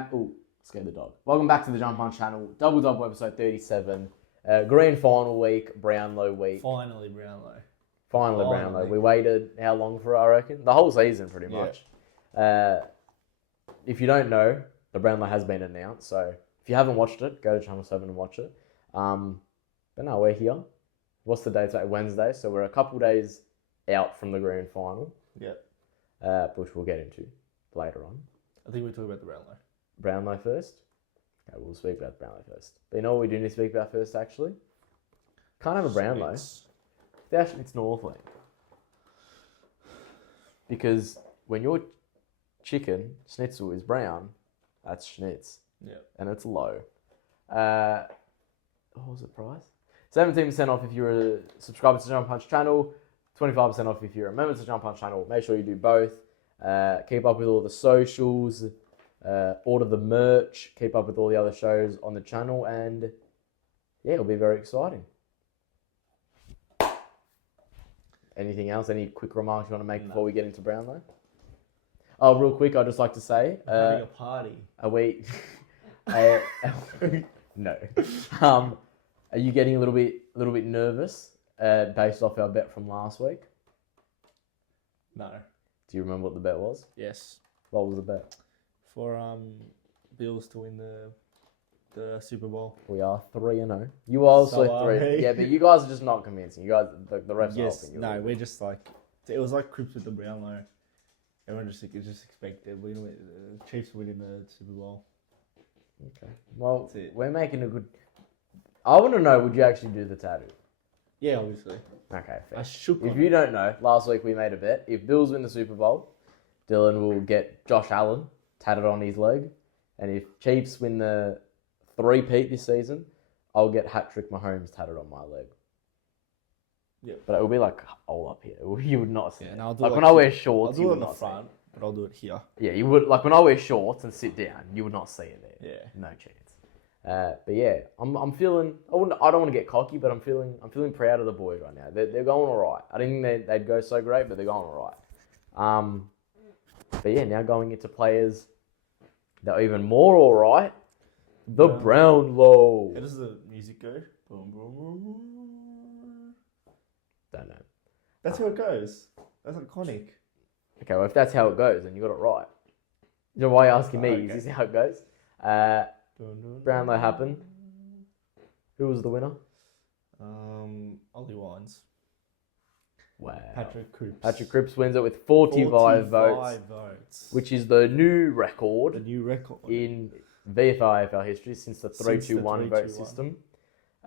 back. Oh, scared the dog. Welcome back to the Jump Punch channel. Double episode 37. Grand final week, Brownlow week. Finally Brownlow. Brownlow. We waited how long for it, I reckon? The whole season, pretty much. If you don't know, the Brownlow has been announced. So if you haven't watched it, go to Channel 7 and watch it. But no, we're here. What's the date today? Wednesday. So we're a couple days out from the grand final. Which we'll get into later on. I think we talk about the Brownlow. Brownlow first? Okay, we'll speak about the Brownlow first. But you know what we do need to speak about first, actually? Can't have a Brownlow. It's Northland. Because when your chicken, schnitzel, is brown, that's schnitz. Yeah. And it's low. What was the price? 17% off if you're a subscriber to the Jump Punch channel. 25% off if you're a member to the Jump Punch channel. Make sure you do both. Keep up with all the socials. Order the merch. Keep up with all the other shows on the channel. And yeah, it'll be very exciting. Anything else? Any quick remarks you want to make before we get into Brownlow? Oh, real quick, I'd just like to say... having a party. Are we... no. Are you getting a little bit nervous based off our bet from last week? No. Do you remember what the bet was? Yes. What was the bet? For Bills to win the Super Bowl. We are 3-0. You are also So 3. Yeah, but you guys are just not convincing. You guys, the refs are helping you. No, we're just like it was like Crips with the Brownlow. Everyone just expected we Chiefs winning the Super Bowl. Okay. Well, That's it. we're making a good. I want to know, would you actually do the tattoo? Yeah, obviously. Okay, fair. I shook. If you don't know, last week we made a bet. If Bills win the Super Bowl, Dylan will get Josh Allen tatted on his leg. And if Chiefs win the three-peat this season, I'll get hat-trick Mahomes tatted on my leg. Yeah. But it will be like all up here. You would not see it. And I'll do like it when I wear shorts, I'll you do it would in the not front, but I'll do it here. Yeah, you would. Like when I wear shorts and sit down, you would not see it there. Yeah. No chance. But yeah, I'm feeling. I don't want to get cocky, but I'm feeling proud of the boys right now. They're going all right. I didn't think they'd go so great, but they're going all right. But yeah, now going into players that are even more all right. The Brownlow. How does the music go? Boom, boom, boom, boom. Don't know. That's how it goes. That's iconic. Okay, well if that's how it goes, then you got it right. You know why you're asking me? Okay. Is this how it goes? Brownlow happened. Who was the winner? Ollie Wines. Wow. Patrick Cripps wins it with 45 votes, which is the new record. The new record in VFL AFL history since the 3-2-1 vote system.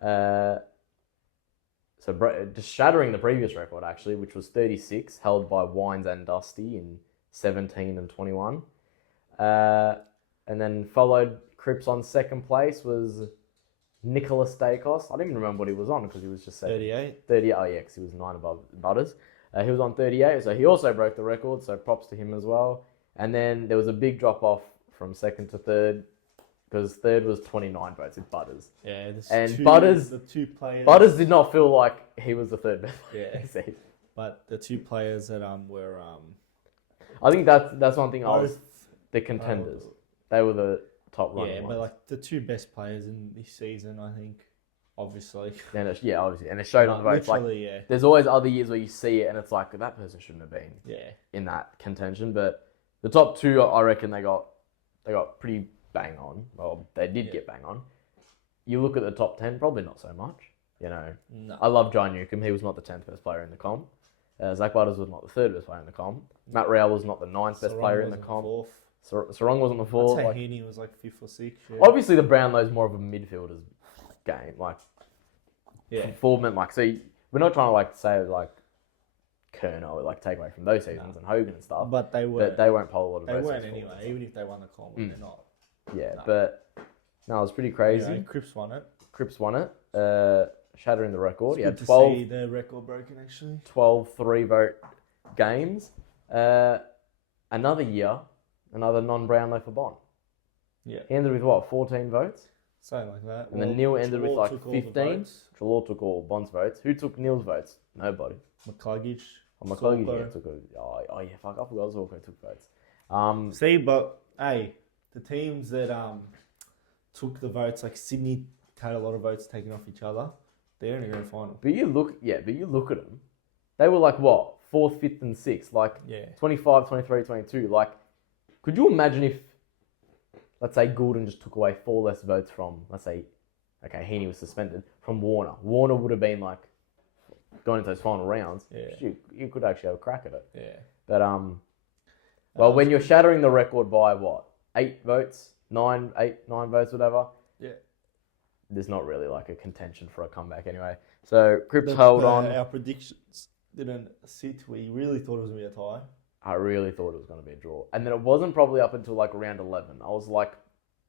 So just shattering the previous record actually, which was 36, held by Wines and Dusty in 17 and 21. And then followed Cripps on second place was Nicholas Dacos. I don't even remember what he was on because he was just 38. 38. Oh yeah, because he was 9 above Butters. He was on 38, so he also broke the record. So props to him as well. And then there was a big drop off from second to third because third was 29 votes with Butters. Yeah, Butters, the two players. Butters did not feel like he was the third best player Yeah. this season. But the two players that were I think that's one thing. both The contenders. They were the top running ones. but like the two best players in this season, I think, obviously. And obviously, and it showed on the votes. Like, yeah. there's always other years where you see it, and it's like that person shouldn't have been Yeah. in that contention. But the top two, I reckon they got pretty bang on. Well, they did get bang on. You look at the top 10, probably not so much. You know, No. I love John Newcomb. He was not the 10th best player in the comp. Zach Butters was not the 3rd best player in the comp. Matt Rowell was not the 9th best player in the comp. Sarong wasn't the 4th. I'd say Heaney was like 5th or 6th. Yeah. Obviously, the Brownlow's more of a midfielder's game. Like, forward, like, so we're not trying to like say like Kerner or like take away from those seasons and Hogan and stuff. But they won't poll a lot of They votes. weren't anyway, even if they won the comp, they're not. Yeah, No. but no, it was pretty crazy. Anyway, Cripps won it. Cripps won it, shattering the record. He had Good 12. to see the record broken actually. 12 3-vote games. Another year, another non-Brownlow for Bond. Yeah. He ended with what, 14 votes? Something like that. And then Neil ended with Trelaw like took all the 15. votes. Trelaw took all Bond's votes. Who took Neil's votes? Nobody. McCluggage. Oh, McCluggage Salko. yeah, took a... Oh yeah, fuck, I forgot Zorko took votes. See, but hey, the teams that took the votes, like Sydney had a lot of votes taken off each other. They're in the grand final. But you look at them. They were like what? 4th, 5th, and 6th. Like 25, 23, 22. Like, could you imagine if, let's say, Goulden just took away 4 less votes from, let's say, okay, Heaney was suspended, from Warner. Warner would have been like, going into those final rounds. Yeah. You could actually have a crack at it. Yeah. But, well, when you're shattering the record by what? 8 votes? 9 votes, whatever. Yeah. There's not really like a contention for a comeback anyway. So Crips held on. Our predictions didn't sit. We really thought it was going to be a tie. I really thought it was going to be a draw. And then it wasn't probably up until like round 11. I was like,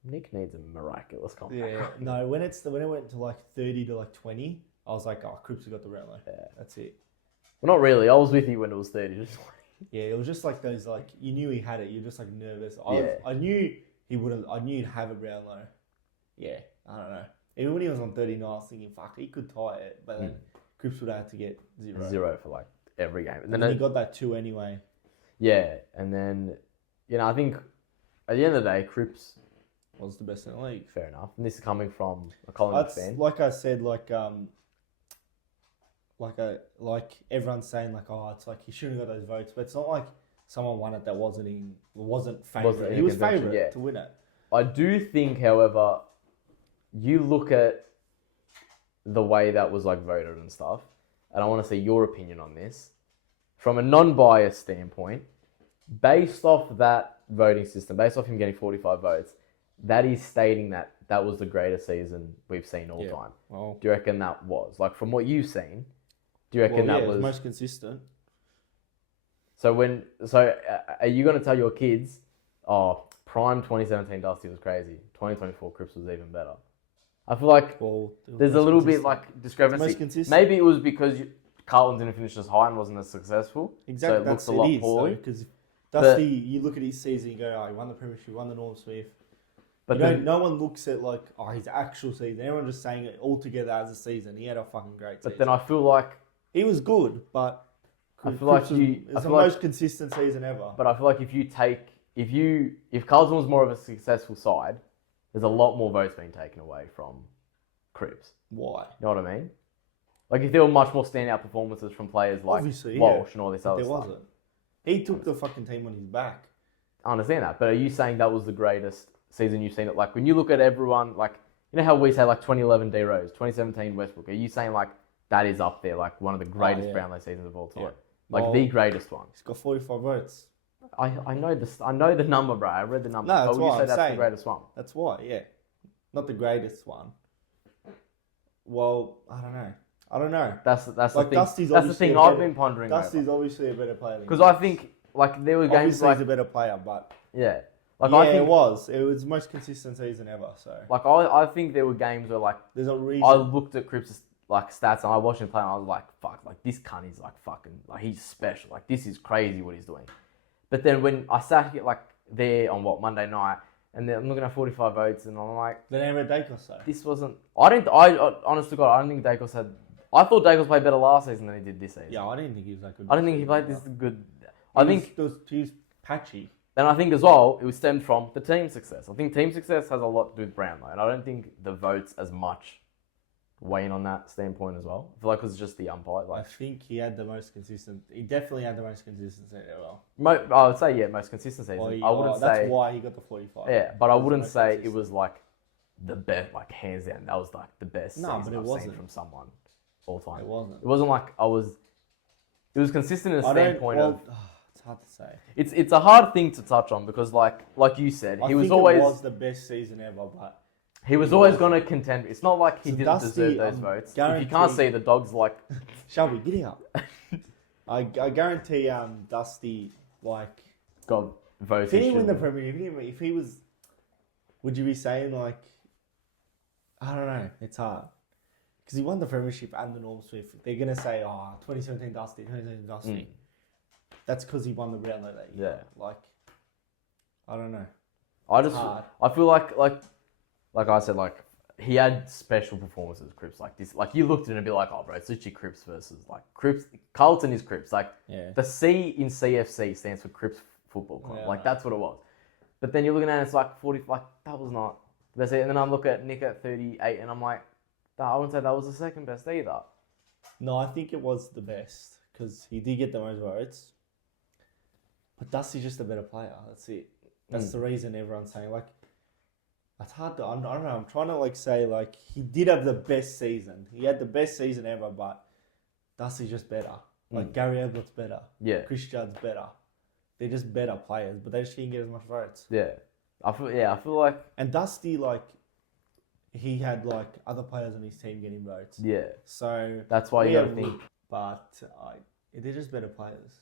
Nick needs a miraculous comeback. Yeah. No, when it went to like 30 to like 20, I was like, oh, Crips have got the Brownlow. Yeah. That's it. Well, not really. I was with you when it was 30 to 20. Yeah, it was just like those, like, you knew he had it. You're just like nervous. Yeah. I knew he wouldn't. I knew he'd have a Brownlow. Yeah, I don't know. Even when he was on 39, I was thinking, fuck, he could tie it. But then Crips would have to get 0. 0 for like every game. And then he got that 2 anyway. Yeah, and then, I think at the end of the day, Crips was the best in the league. Fair enough. And this is coming from a Collingwood fan. Like I said, like everyone's saying, like, oh, it's like he shouldn't have got those votes, but it's not like someone won it that wasn't favourite. He was favourite to win it. I do think, however, you look at the way that was like voted and stuff, and I want to see your opinion on this from a non-biased standpoint. Based off that voting system, based off him getting 45 votes, that is stating that was the greatest season we've seen all time. Well, do you reckon that was? Like, from what you've seen, do you reckon that was most consistent? So are you going to tell your kids, oh, prime 2017 Dusty was crazy, 2024 Crips was even better? I feel like there's a little bit like discrepancy. Maybe it was because Carlton didn't finish as high and wasn't as successful. Exactly, so it looks a lot poorly. Because Dusty, you look at his season, you go, oh, he won the premiership, he won the Norm Smith. But no one looks at like, oh, his actual season. Everyone's just saying it all together as a season. He had a fucking great season. But then I feel like he was good, but I feel like it's the most consistent season ever. But I feel like if Carlton was more of a successful side, there's a lot more votes being taken away from Crips. Why? You know what I mean? Like, if there were much more standout performances from players like Walsh and all this other stuff. There wasn't. He took the fucking team on his back. I understand that, but are you saying that was the greatest season you've seen? It, like, when you look at everyone, like, you know how we say like 2011 D Rose, 2017 Westbrook. Are you saying like that is up there, like one of the greatest Brownlow seasons of all time, the greatest one? He's got 45 votes. I know this. I know the number, bro. I read the number. No, that's why I'm saying the greatest one. That's why, not the greatest one. Well, I don't know. That's the like thing. Dusty's that's the thing I've been pondering. Dusty's obviously a better player. Because I think like there were games obviously he's a better player, but like I think it was the most consistent season ever. So like I think there were games where like there's a reason. I looked at Crips' like stats and I watched him play and I was like, fuck, like this cunt is like fucking like he's special. Like this is crazy what he's doing. But then when I sat here like there on Monday night. And then I'm looking at 45 votes, and I'm like, the name of Dacos though. This wasn't. I honest to God, I don't think Dacos had. I thought Dacos played better last season than he did this season. Yeah, I didn't think he was that good. I didn't think he played this good. He was patchy. And I think as well, it was stemmed from the team success. I think team success has a lot to do with Brownlow, and I don't think the votes as much weigh in on that standpoint as well. I feel like it was just the umpire. I think he had the most consistent. He definitely had the most consistent season ever. I would say most consistent season. I wouldn't say that's why he got the 45. Yeah, but I wouldn't say it was like the best, like hands down. That was like the best season I've seen from someone all time. It wasn't. It wasn't like I was. It was consistent in a standpoint of. It's hard to say. It's a hard thing to touch on because like you said, it was the best season ever, but. He was always going to contend. It's not like he didn't deserve those votes. If you can't see, the dog's like... Shelby, get up. I guarantee Dusty, like... got voted. If he didn't win the Premier, if he was... Would you be saying, like... I don't know. It's hard. Because he won the Premiership and the Norm Smith. They're going to say, 2017 Dusty, 2017 Dusty. That's because he won the Brownlow that year. Yeah. Like, I don't know. I feel like I said, like, he had special performances, Crips, like this. Like, you looked at it and be like, oh, bro, it's literally Crips versus, like, Crips. Carlton is Crips. Like, the C in CFC stands for Crips Football Club. Like, that's what it was. But then you're looking at it, it's like 40, like, that was not the best. And then I look at Nick at 38, and I'm like, nah, I wouldn't say that was the second best either. No, I think it was the best because he did get the most votes. But Dusty's just a better player. That's it. That's the reason everyone's saying, like, it's hard to, I don't know, I'm trying to, like, say, like, he did have the best season. He had the best season ever, but Dusty's just better. Like, Gary Ablett's better. Yeah. Chris Judd's better. They're just better players, but they just didn't get as much votes. Yeah. I feel like... And Dusty, like, he had, like, other players on his team getting votes. Yeah. So... That's why you gotta think... But they're just better players.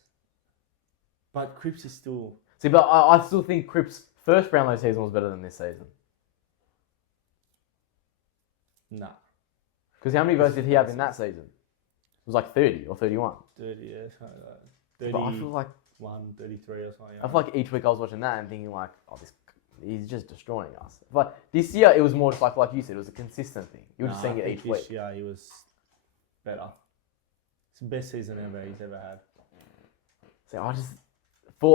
But Cripps is still... See, but I still think Cripps' first Brownlow season was better than this season. Nah. Because how many votes did he have in that season? It was like 30 or 31. 30, yeah. Something like that. 30, But I feel like... 33 or something. I feel like each week I was watching that and thinking like, oh, he's just destroying us. But this year it was more just like you said, it was a consistent thing. You were just seeing it each week. This year he was better. It's the best season ever he's ever had. So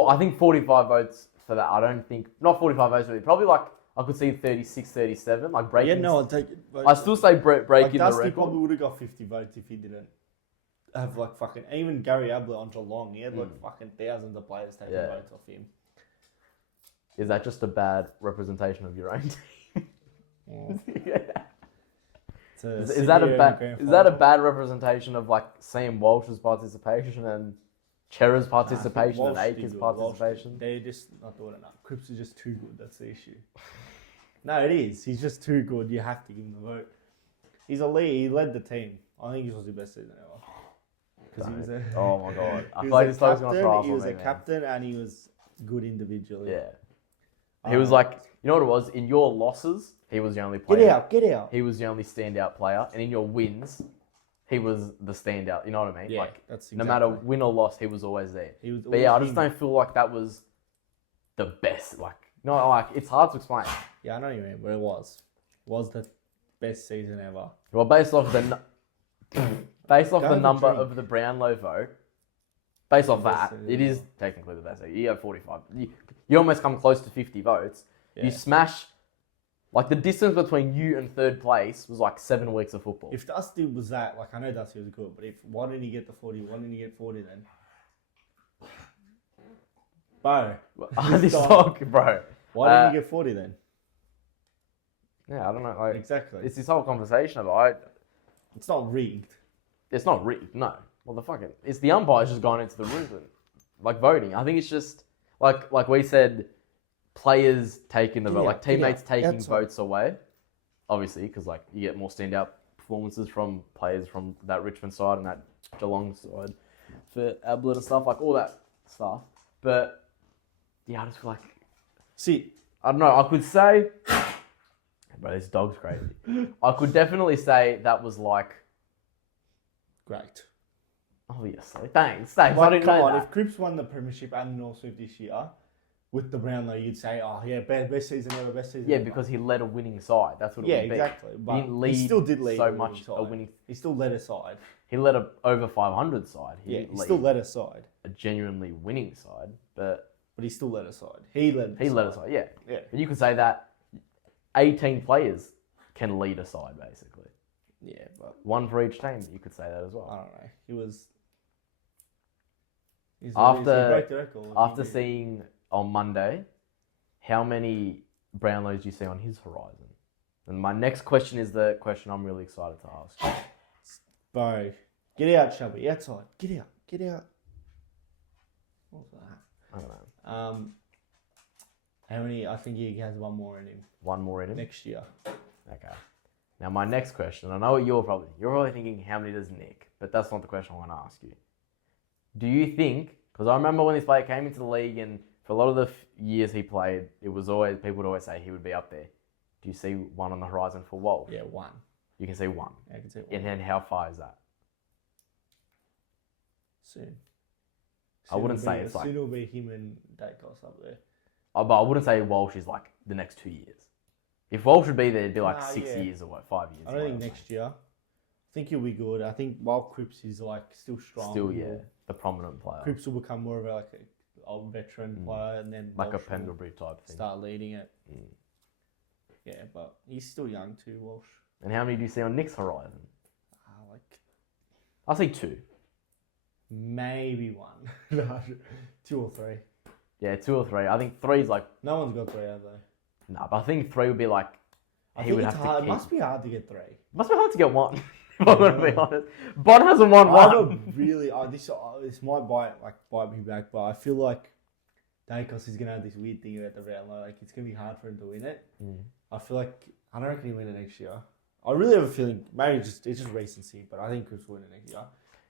I think 45 votes for that. I don't think, not 45 votes really, probably like, I could see 36, 37, like breaking. Yeah, no, I'll take it. I still say breaking like the Dusty record. probably would have got 50 votes if he didn't have like fucking, even Gary Ablett on Geelong, he had like fucking thousands of players taking votes off him. Is that just a bad representation of your own team? Yeah. Is that a bad representation of like Sam Walsh's participation and Chera's participation and Aiken's participation? They're just not doing enough. Cripps is just too good. That's the issue. No, it is. He's just too good. You have to give him the vote. He's a lead. He led the team. I think he was the best season ever. Because he was oh my god! I feel like this guy's gonna try. He was a captain and he was good individually. Yeah. He was like, you know what it was? In your losses, he was the only player. Get out. He was the only standout player, and in your wins, he was the standout. You know what I mean? Yeah, like, that's exactly. No matter win or loss, he was always there. He was but yeah, I just don't feel like that was the best. Like, no, like it's hard to explain. Yeah, I know what you mean, but it was the best season ever. Well, based off the number of the Brownlow vote, based off that, it is technically the best. You have 45. You almost come close to 50 votes. Yeah. You smash, like the distance between you and third place was like 7 weeks of football. If Dusty was that, like I know Dusty was good, but why didn't he get the 40? Why didn't he get 40 then? Bro. This dog, bro. Why didn't he get 40 then? Yeah, I don't know. Like, exactly. It's this whole conversation about it's not rigged. It's not rigged, no. Well, it's the umpires just going into the room and like voting. I think it's just like we said, players taking the vote, like teammates taking votes away. Obviously, because like you get more standout performances from players from that Richmond side and that Geelong side for Ablett and stuff, like all that stuff. But yeah, I just feel like, I don't know. I could say, bro, this dog's crazy. I could definitely say that was like great. Obviously, thanks. I didn't come know on, that. if Cripps won the premiership and the North Swift this year with the Brownlow, you'd say, oh yeah, best season ever, best season. Yeah, ever. Because he led a winning side. That's what it would be. Yeah, exactly. But he didn't lead he still did lead so much a winning. He still led a side. He led a over 500 side. He still led a side. A genuinely winning side, but he still led a side. He led a side. Yeah. Yeah. And you could say that 18 players can lead a side basically. Yeah, but one for each team. You could say that as well. I don't know. He was. After seeing on Monday, how many Brownlows do you see on his horizon? And my next question is the question I'm really excited to ask you. Bro, get out, Chubby. Outside. Get out. What's that? I don't know. How many? I think he has one more in him. One more in him? Next year. Okay. Now my next question, I know what you're probably thinking, how many does Nick? But that's not the question I want to ask you. Do you think, because I remember when this player came into the league and for a lot of the years he played, it was always, people would always say he would be up there. Do you see one on the horizon for Walsh? Yeah, one. You can see one. Yeah, I can see one. And then how far is that? Soon. I wouldn't say it's like... Soon it'll be him and Dacos up there. But I wouldn't say Walsh is like the next 2 years. If Walsh would be there, it'd be like 6 years or 5 years. I don't think next year. I think he'll be good. I think while Cripps is like still strong. Still, yeah. The prominent player. Cripps will become more of old veteran player, and then like a Walsh will Pendlebury type thing. start leading it. Yeah, but he's still young too, Walsh. And how many do you see on Nick's horizon? Like I see 2. maybe 1, 2 or 3. Yeah, 2 or 3. I think 3's like No one's got 3, have they? nah, but I think 3 would be like I he think would it's have hard. to It keep. must be hard to get 3. Must be hard to get 1. If I'm gonna be honest, Bon hasn't won I have a one. really this might bite me back, but I feel like Dacos is gonna have this weird thing about the Brownlow. Like it's gonna be hard for him to win it. I feel like I don't reckon he'll win it next year. I really have a feeling maybe it's just recency, but I think Chris will win it next year.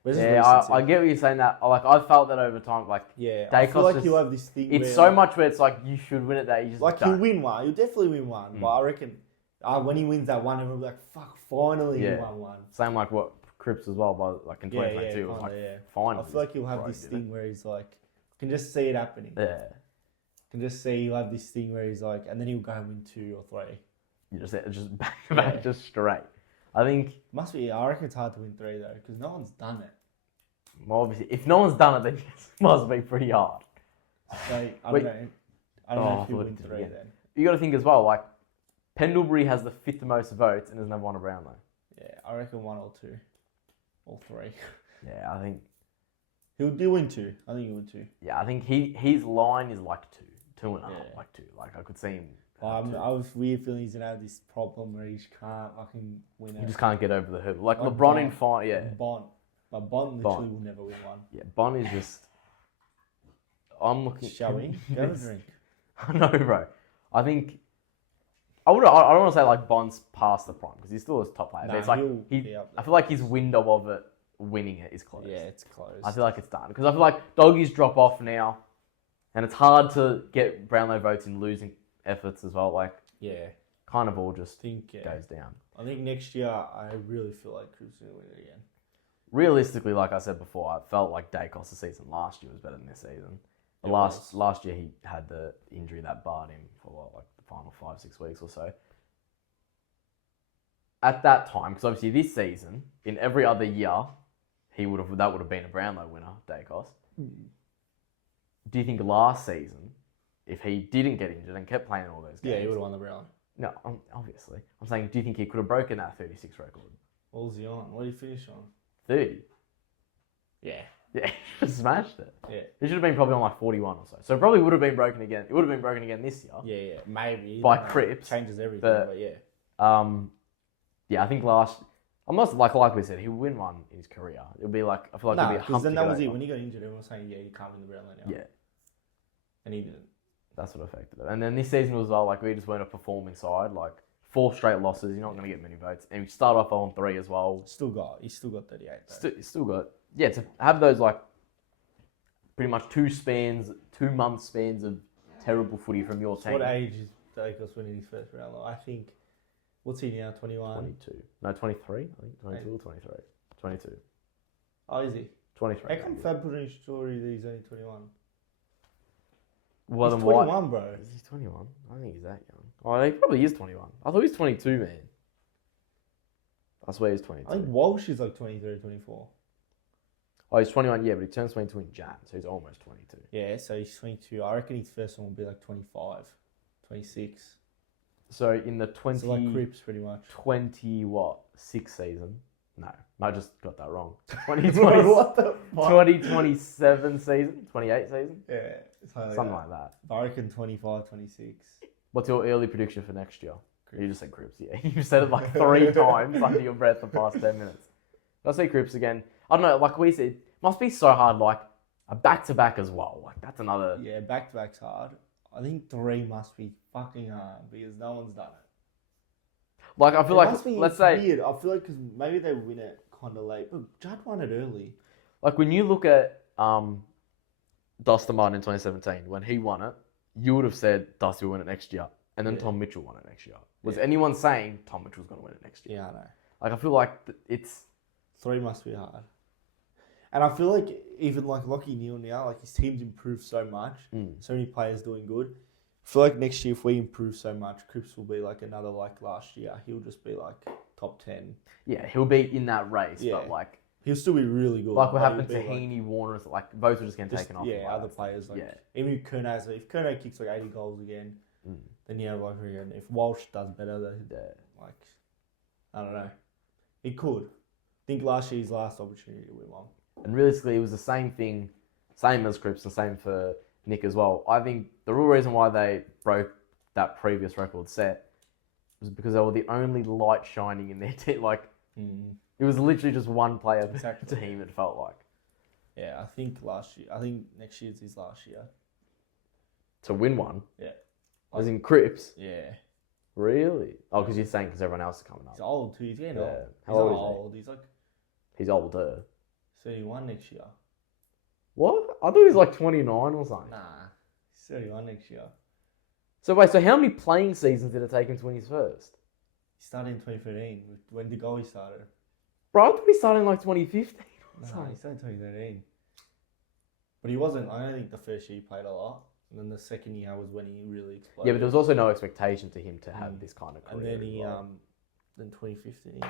But it's just Yeah, recency. I get what you're saying. That like I've felt that over time. Like Yeah, I feel Dacos like just- he'll have this thing. it's where, so much where it's like you should win it that you just like don't. he'll win one. He'll definitely win one. But I reckon when he wins that one, everyone will be like, "Fuck! Finally, he won one." Same like what Cripps as well, but like in 2022, it was like finally. I feel like he'll have this thing where he's like, can just see it happening. Yeah, Can just see he'll have this thing where he's like, and then he'll go and win 2 or 3. you just back to back, just straight. I think. Must be. I reckon it's hard to win 3 though, because no one's done it. Well, obviously, if no one's done it, then it must be pretty hard. So I Wait. don't know. I don't know if he'll win 3 yeah. then. You got to think as well. Like Pendlebury has the 5th most votes and has never won a Brownlow. Yeah, I reckon 1 or 2, or 3. Yeah, I think. He'll do win 2. I think he'll win 2. Yeah, I think his line is like 2, 2.5, Yeah. like 2. Like I could see him. I have 2. was weird feeling he's gonna have this problem where he just can't fucking win it. He just can't get over the hurdle. Like Like LeBron Bond. in fight, yeah. Bond. But Bond literally will never win one. Yeah, Bon is just. I'm looking. Shall we? Go have a drink. I know, bro. I think. I don't want to say like Bond's past the prime because he's still a top player. Nah, but it's like he'll be up I there. feel like his window of it winning it is closed. Yeah, it's close. I feel like it's done because I feel like doggies drop off now, and it's hard to get Brownlow votes in losing efforts as well. Like yeah, kind of all just think goes down. I think next year I really feel like Cruz is gonna win it again. Realistically, like I said before, I felt like Dacos' season last year was better than this season. It Last year he had the injury that barred him for like the final 5-6 weeks or so. At that time, because obviously this season, in every other year, that would have been a Brownlow winner, Dacos. Do you think last season, if he didn't get injured and kept playing in all those games, Yeah, he would have won the Brownlow. No, obviously. I'm saying, do you think he could have broken that 36 record? What was he on? What did he finish on? 30. Yeah. Yeah, he smashed it. Yeah. He should have been probably on like 41 or so. So it probably would have been broken again. It would have been broken again this year. Yeah, maybe. By You know, Cripps, changes everything, but- but yeah. Yeah, I think I'm not like we said, he'll win one in his career. It'll be like, I feel like it'll be a Because hump then to that get was it. over. When he got injured, everyone was saying, yeah, you can't win the Brownlow now. Yeah, And he didn't. that's what affected it. And then this season was like we just weren't a performing side. Like 4 straight losses, you're not going to get many votes. And we start off on 3 as well. He's still got 38 though. Still got, yeah, to have those like pretty much 2 month spans of terrible footy from your team. What age is Dacos winning his first Brownlow? I think, what's he now, 21? 22. No, 23. I think 22 or 23. 22. Oh, is he? 23. How come Fab put in his story that he's only 21? Well, He's then why? 21, bro. Is he 21? I don't think he's that young. Oh, he probably is 21. I thought he was 22, man. I swear he's 22. I think Walsh is like 23, 24. Oh, he's 21, yeah, but he turns 22 in Jan, so he's almost 22. Yeah, so he's 22. I reckon his first one will be like 25, 26. So in the 20... So like Cripps, pretty much. 6 season? No, I just got that wrong. What the fuck? 2027 season? 28 season? Yeah, Something like that. I reckon 25, 26. What's your early prediction for next year? You just said Cripps, yeah. You said it like 3 times under your breath the past 10 minutes. I'll say Cripps again. I don't know, like we said, must be so hard, like a back-to-back as well. Like that's another... Yeah, back-to-back's hard. I think 3 must be fucking hard because no one's done it. Like I feel It like, must be let's say... weird. I feel like because maybe they win it kind of late, but Judd won it early. Like when you look at Dustin Martin in 2017, when he won it, you would have said Dusty will win it next year. And then Yeah. Tom Mitchell won it next year. Was anyone saying Tom Mitchell's going to win it next year? Yeah, I know. Like I feel like it's... 3 must be hard. And I feel like even like Lockie Neal now, like his team's improved so much. So many players doing good. I feel like next year if we improve so much, Cripps will be like another like last year. He'll just be like top 10. Yeah, he'll be in that race, Yeah. but like He'll still be really good. Like what but happened to he'll be, Heaney, Warner, like votes are just getting taken off. Yeah, other players. Like, yeah. even if Kerno kicks like 80 goals again, then you have like, again, if Walsh does better, then like, I don't know. He could. I think last year's last opportunity to win one. And realistically, it was the same thing, same as Cripps and same for Nick as well. I think the real reason why they broke that previous record set was because they were the only light shining in their team. Like, it was literally just one player per team, it felt like. Yeah, I think next year's his last year. To win one? Yeah. As in Cripps? Yeah. Really? Oh, because you're saying because everyone else is coming up. He's old too. He's getting old. How He's old not is he? old. He's like He's older. 31 next year. What? I thought he was like 29 or something. Nah. He's 31 next year. So wait, so how many playing seasons did it take him to win his first? He started in 2013 when the goal started. Bro, I thought he started in like 2015 or No, something. he started in 2013. But he wasn't. I don't think the first year he played a lot. And then the second year was when he really exploded. Yeah, but there was also no expectation to him to have this kind of career. And then he, as well. then 2015, yeah.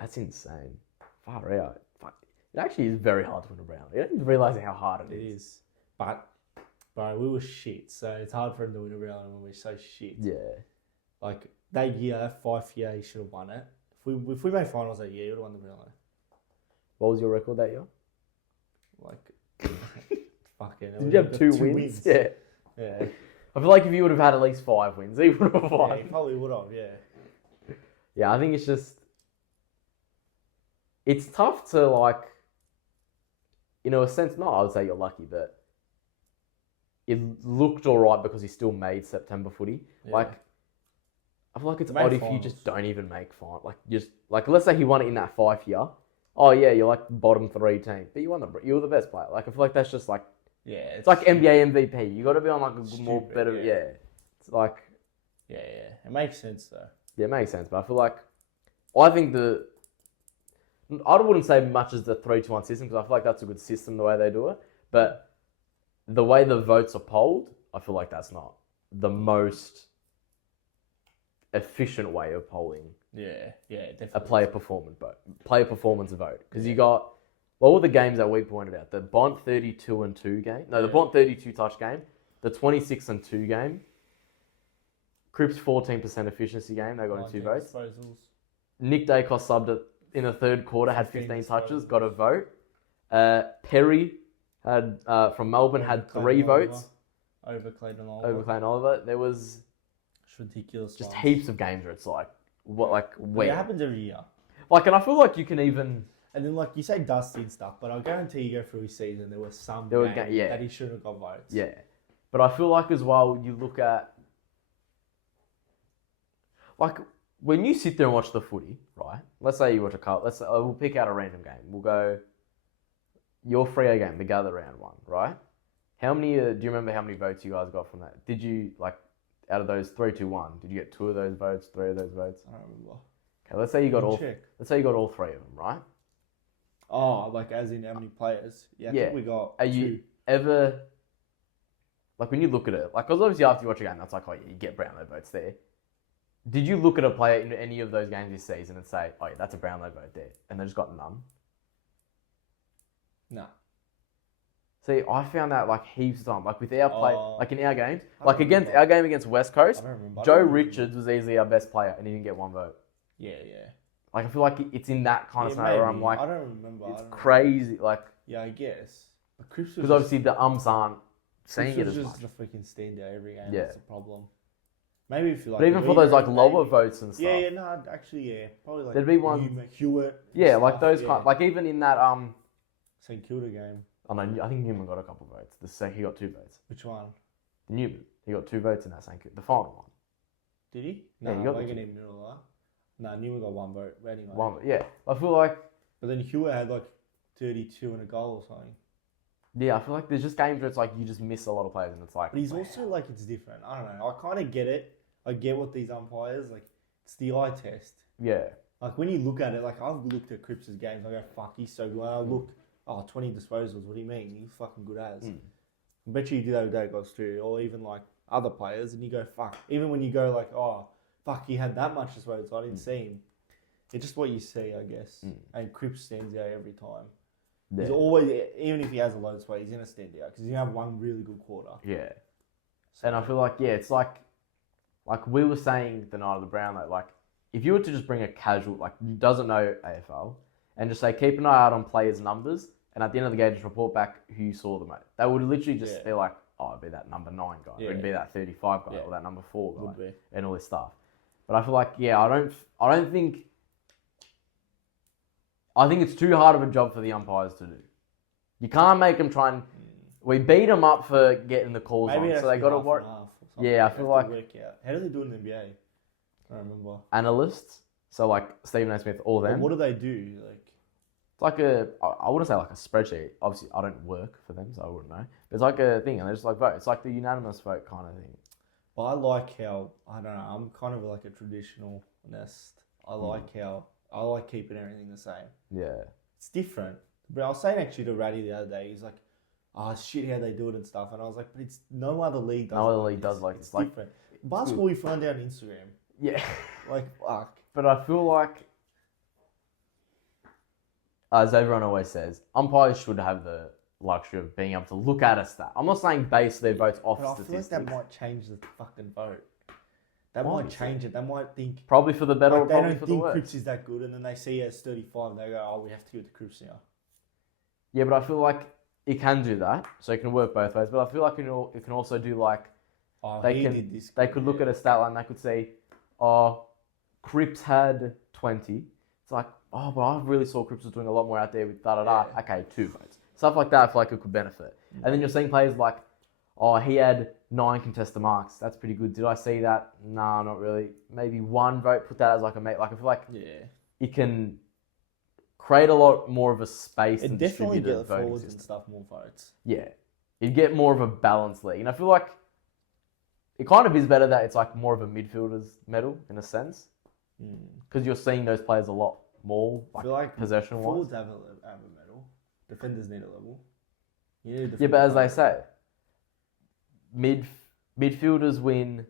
That's insane. Far out. Fuck. It actually is very hard to win a Brownlow. You don't realise how hard it is. It is. But, bro, we were shit. So it's hard for him to win a Brownlow when we're so shit. Yeah. Like, that year, 5th year, he should have won it. If we made finals that year, he would have won the Brownlow. What was your record that year? Like, fucking. Did you have two wins? Yeah. Yeah. I feel like if you would have had at least 5 wins, he would have won. Yeah, he probably would have, yeah. Yeah, I think it's just... It's tough to, like... In a sense, no, I would say you're lucky, but... It looked alright because he still made September footy. Yeah. Like... I feel like it's He made odd if you finals. just don't even make fine. Like let's say he won it in that 5 year. Oh yeah, you're like bottom 3 team, but you were the best player. Like I feel like that's just like it's like NBA MVP. You got to be on like a more better. Yeah, it's like yeah, it makes sense though. Yeah, it makes sense. But I feel like I think I wouldn't say much as the 3-2-1 system because I feel like that's a good system the way they do it. But the way the votes are polled, I feel like that's not the most efficient way of polling Definitely. a player performance vote. Because you got, what were the games that we pointed out? The Bont 32-2 game. No, the Bont 32 touch game. The 26-2 game. Cripps 14% efficiency game. They got 2 votes. Disposals. Nick Dacos subbed it in the third quarter, had 15 touches, got a vote. Perry had from Melbourne had 3 votes. Over Clayton Oliver. Over Clayton Oliver. There was it's ridiculous. just heaps of games where it's like, where? It happens every year. Like, and I feel like you can even... And then, like, you say Dusty and stuff, but I guarantee you go through his season, there were some games that he shouldn't have got votes. Yeah. But I feel like as well, you look at... Like, when you sit there and watch the footy, right? Let's say you watch a cup. We'll pick out a random game. We'll go... Your Freo game, the Gather round 1, right? How many... do you remember how many votes you guys got from that? Did you, like... Out of those 3-2-1, did you get 2 of those votes, 3 of those votes? I don't remember. Okay, let's say you got all. Check. Let's say you got all 3 of them, right? Oh, like as in how many players? Yeah, I think we got. Are 2. you ever like when you look at it? Like, because obviously after you watch a game, that's like, oh yeah, you get Brownlow votes there. Did you look at a player in any of those games this season and say, oh yeah, that's a Brownlow vote there, and they just got none? No. See, I found that like heaps of time. Like with our play, like in our games, I like don't against remember. our game against West Coast, I don't remember. Joe Richards was easily our best player, and he didn't get 1 vote. Yeah. Like I feel like it's in that kind of scenario where I'm like, I don't remember. it's crazy. Like, Yeah, I guess. But Cripps was because obviously the aren't seeing it as just much. a freaking standout every game. Yeah. That's the problem. Maybe if you like. But even for those like lower votes and stuff. Yeah, no, actually, yeah, probably like. There'd be one- Hewitt. Yeah, like those kind, like even in that St Kilda game. I know, I think Newman got a couple of votes. He got 2 votes. Which one? Newman, he got 2 votes in that same the final one. Did he? Yeah, No, he got Wagon in Miller. No, Newman got 1 vote. But anyway. One, yeah. I feel like But then Hewitt had like 32 and a goal or something. I feel like there's just games where it's like you just miss a lot of players, and it's like. But he's also like it's different. I don't know. I kind of get it. I get what these umpires like. It's the eye test. Yeah. Like when you look at it, like I've looked at Cripps' games. I go, fuck, he's so good. And I look, 20 disposals. What do you mean? He's fucking good as. I bet you do that with Dave Goss too, or even like other players, and you go, fuck. Even when you go like, oh, fuck, he had that much disposals. I didn't see him. It's just what you see, I guess. Mm. And Cripps stands out every time. Yeah. He's always, even if he has a low sway, he's gonna stand out because he's gonna have one really good quarter. Yeah. So, And I feel like, it's like we were saying the night of the Brownlow, like, if you were to just bring a casual, like, who doesn't know AFL, and just say, keep an eye out on players' numbers, and at the end of the game, just report back who you saw the most. They would literally just be like, oh, it'd be that number 9 guy, it'd be that 35 guy, or that number 4 guy, would be. and all this stuff. But I feel like, I think it's too hard of a job for the umpires to do. You can't make them try and... We beat them up for getting the calls Maybe on, so they got to work. Yeah, I feel like... Work out. How do they do it in the NBA? I don't remember. Analysts, so like Stephen A. Smith, all them. What do they do? Like, it's like I wouldn't say like a spreadsheet. Obviously, I don't work for them, so I wouldn't know. But it's like a thing, and they just like vote. It's like the unanimous vote kind of thing. I like how, I don't know, I'm kind of like a traditionalist. I like keeping everything the same. Yeah. It's different. But I was saying actually to Ratty the other day, he's like, oh shit, how they do it and stuff. And I was like, but it's no other league does. No other league does like it's this. different. Basketball, you find out on Instagram. Yeah. Like, fuck. But I feel like, as everyone always says, umpires should have the luxury of being able to look at a stat. I'm not saying base their votes off But I statistics. feel like that might change the fucking vote. That might change it. They might think... Probably for the better or like, they probably don't for the think worse. Cripps is that good, and then they see it as 35, and they go, oh, we have to give it to Cripps now. Yeah, but I feel like it can do that, so it can work both ways. But I feel like it can also do like... Oh, They could look at a stat line, they could say, oh, Cripps had 20. It's like, oh, but I really saw Cripps was doing a lot more out there with da-da-da. Yeah. Okay, 2 votes. Stuff like that, I feel like it could benefit. And then you're seeing players like, oh, he had 9 contested marks. That's pretty good. Did I see that? Nah, not really. Maybe 1 vote, put that as like a mate. Like, I feel like it can create a lot more of a space and definitely distributed get the voting forwards system. and stuff more votes. Yeah. You'd get more of a balanced league. And I feel like it kind of is better that it's like more of a midfielder's medal in a sense. Because you're seeing those players a lot more, like possession-wise. Forwards have a medal. Defenders need a level. Yeah, but as they say, midfielders win.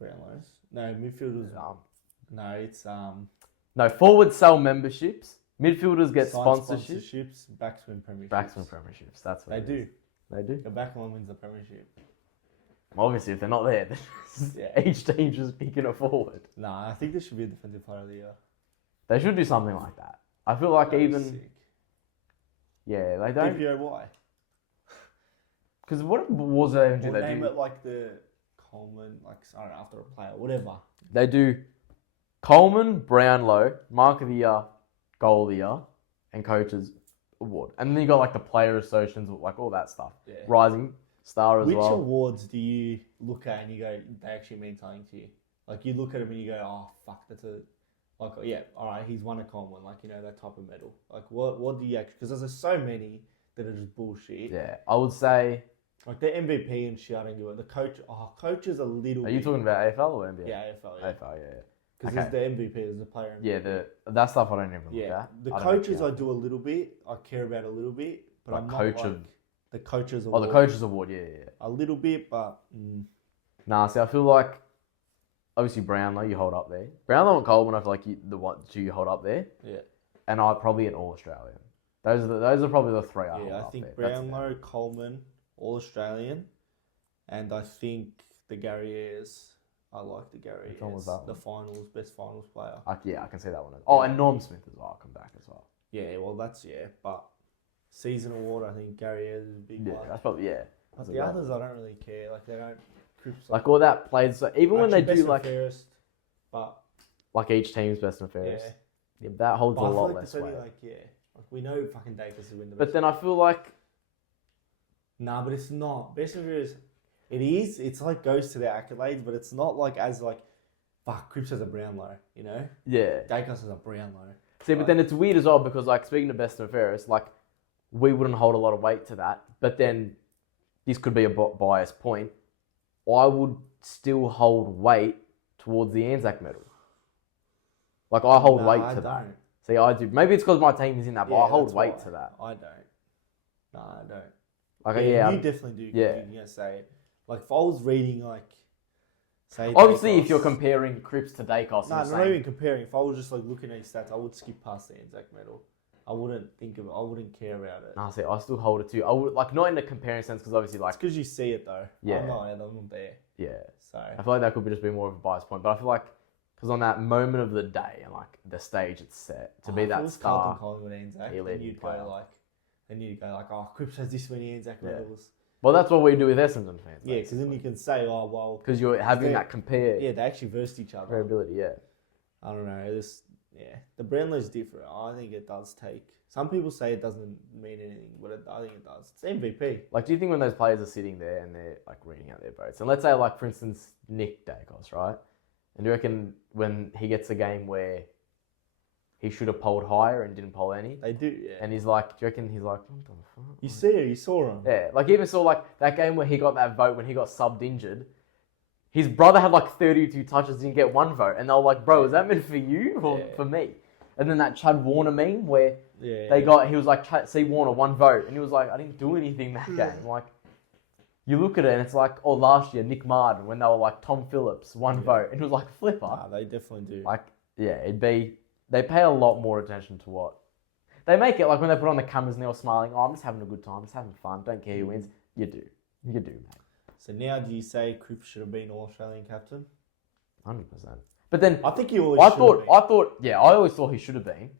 Brownlows. No, midfielders. No, it's No, forwards sell memberships. Midfielders get sponsorships. Backs win premierships. Backs win premierships. That's what they do. They do. The back line wins the premiership. Obviously, if they're not there, each team just picking a forward. Nah, I think there should be a defensive player of the year. They should do something like that. I feel like Sick. Yeah, they don't. DPO, why? Because what was they even do? They name do it like the Coleman, like I don't know, after a player, whatever. They do Coleman, Brownlow, Mark of the Year, Goal of the Year, and Coaches Award. And then you got like the player associations, like all that stuff. Yeah. Rising Star as Which well. awards do you look at and you go, they actually mean something to you? Like you look at them and you go, oh fuck, that's a, like yeah, all right, he's won a Coleman, like you know that type of medal. Like what do you actually? Because there's so many that are just bullshit. Yeah, I would say. Like the MVP and shit, I don't give it. The coach is a little. Are you talking about AFL or NBA? Yeah, AFL. Yeah. AFL, yeah. Because there's the MVP, there's the player MVP. Yeah, that stuff I don't even look at. The coaches I do a little bit. I care about a little bit, but I'm not like the coaches award. Oh, the coaches award, yeah. A little bit, but. Nah, see, I feel like obviously Brownlow you hold up there. Brownlow and Coleman, I feel like you hold up there. Yeah. And I'd probably an All Australian. Those are probably the 3 I hold up think there. Brownlow, Coleman, All Australian, and I think the Gary Ayres. I like the Gary Which one was Ayres, that the one? best finals player. I can see that one. Oh, and Norm Smith as well. I'll come back as well. Yeah, well, but season award, I think Gary Ayres is a big one. Yeah, that's probably But the others, I don't really care. Like they don't. Like all that plays. So even when they do like fairest, but like each team's best and fairest. Yeah, that holds a lot less weight. Like we know fucking Dacus is win the. But then I feel like. Nah, but it's not best and fairest. It is. It's like goes to the accolades, but it's not like as like, fuck, Cripps has a Brownlow, you know? Yeah. Dacus has a Brownlow. See, but then it's weird as well because like speaking of best and fairest, like we wouldn't hold a lot of weight to that. But then this could be a biased point. I would still hold weight towards the Anzac medal. Like I hold weight to that. See, I do. Maybe it's because my team is in that, but I hold weight to that. I don't. No, I don't. Like you definitely do. Yeah. You're gonna say it. Like if I was reading like say Obviously, if Dacos. you're comparing Cripps to Dacos, No, and not even comparing. If I was just like looking at his stats, I would skip past the Anzac medal. I wouldn't think of it. I wouldn't care about it. Nah, see, I still hold it too. I would like not in the comparing sense because obviously like It's because you see it though. Yeah. I'm not there. yeah, So I feel like that could be just be more of a bias point. But I feel like because on that moment of the day and like the stage it's set to be if it that was star. Carlton Collingwood Anzac, elite then you'd player. go like, oh, Cripps has this many Anzac Yeah. medals. Well, that's what we do with Essendon fans. Yeah, because then you can say, oh well, because you're having they- that compare yeah, they actually versed each other. variability. Yeah, I don't know. The Brownlow's different. I think it does take. Some people say it doesn't mean anything, but I think it does. It's MVP. like do you think when those players are sitting there and they're like reading out their votes, and let's say like for instance Nick Dacos, right? And do you reckon when he gets a game where he should have polled higher and didn't poll any, They do, yeah. and he's like, do you reckon he's like, what the fuck? You see it. You saw him. Yeah, like even saw like that game where he got that vote when he got subbed injured. His brother had like 32 touches, didn't get one vote, and they were like, "Bro, is that meant for you or for me?" And then that Chad Warner meme where he was like, "See Warner, one vote," and he was like, "I didn't do anything that game." Like, you look at it and it's like, oh, last year Nick Martin when they were like Tom Phillips, one vote, and it was like flipper. Nah, they definitely do. Like, yeah, they pay a lot more attention to what they make it like when they put on the cameras and they're all smiling. Oh, I'm just having a good time, just having fun. Don't care who wins. You do, mate. So now, do you say Cripps should have been All-Australian captain? 100%. But then I think he always. I always thought he should have been.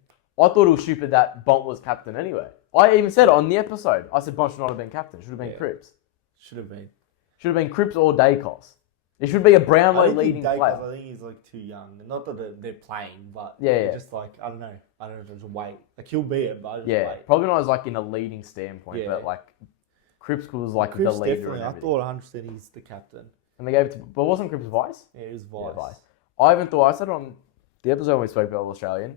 I thought it was stupid that Bont was captain anyway. I even said it on the episode. I said Bont should not have been captain. Should have been Cripps. Should have been. Should have been Cripps or Dacos. It should be a Brownlow I don't leading think player. I think he's like too young. Not that they're playing, but Yeah. just like I don't know. Just wait. Like he'll be it, but I just Yeah, wait. probably not as like in a leading standpoint, Yeah. but like Cripps was like Cripps the leader. definitely. And I everything. thought 100% he's the captain. And they gave it to, but wasn't Cripps vice? Yeah, he was vice. Yeah, vice. I even thought I said on the episode when we spoke about All Australian,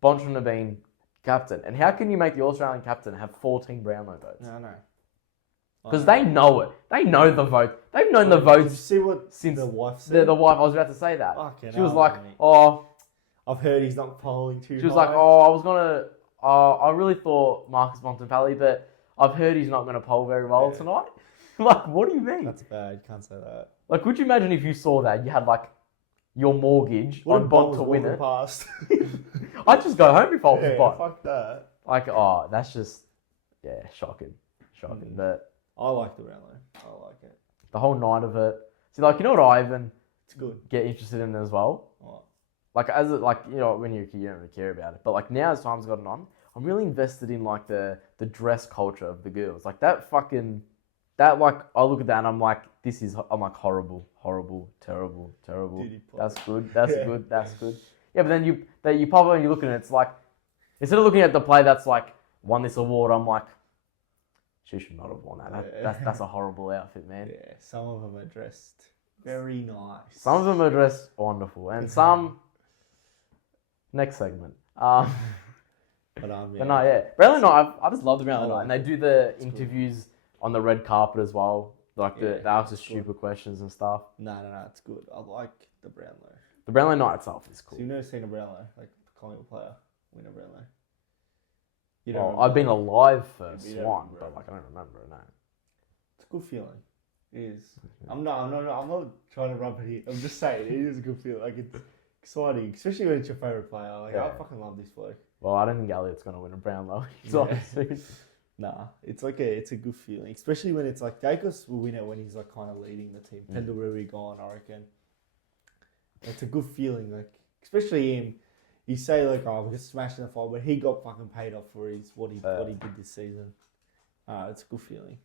Bont shouldn't have been captain. And how can you make the All Australian captain have 14 Brownlow votes? No, no. Because they know it. They know the vote. They've known the Did you votes see what since the wife said? the wife. I was about to say that. Fucking She was hell, like, mate. "Oh," I've heard he's not polling too. she was high. like, "Oh, I was gonna. I really thought Marcus Bontempelli, but I've heard he's not gonna poll very well Yeah. tonight." Like, what do you mean? That's bad. You can't say that. Like, could you imagine if you saw that you had like your mortgage What on if Bont was to win walking it? past? I'd just go home if I was Yeah, Bont. fuck that. Like, oh, that's just shocking. But I like the Brownlow. I like it. the whole night of it. See, like, you know what I even It's good. get interested in as well. What? Like as it, like you know when you don't really care about it, but like now as time's gotten on, I'm really invested in like the dress culture of the girls. Like that like I look at that and I'm like I'm like horrible, terrible. Duty play. That's good. That's good. That's good. Yeah, but then you pop up and you look at it, it's like instead of looking at the play that's like won this award, I'm like she should not have won that. That's a horrible outfit, man. Yeah, some of them are dressed very nice. Some of them are dressed wonderful, and some. Next segment. But But no, yeah. Brownlow Night, I just love the Brownlow Night. And they do the interviews on the red carpet as well. Like they ask the stupid questions and stuff. No, it's good. I like the Brownlow. The Brownlow Night itself is So cool. you've never seen a Brownlow, like the Collingwood player win a Brownlow? You Well, remember I've been that? alive first You don't one, remember but it. like I don't remember it now. It's a good feeling. It is. I'm not trying to rub it in. I'm just saying it is a good feeling. Like it's exciting, especially when it's your favourite player. Like I fucking love this bloke. Well, I don't think Elliott's gonna win a Brownlow. So soon. Nah, it's a good feeling, especially when it's like Dacos will win it when he's like kind of leading the team. Pendlebury gone, I reckon. It's a good feeling, like especially him. You say like, oh, we're just smashing the fight, but he got fucking paid off for what he did this season. It's a good feeling.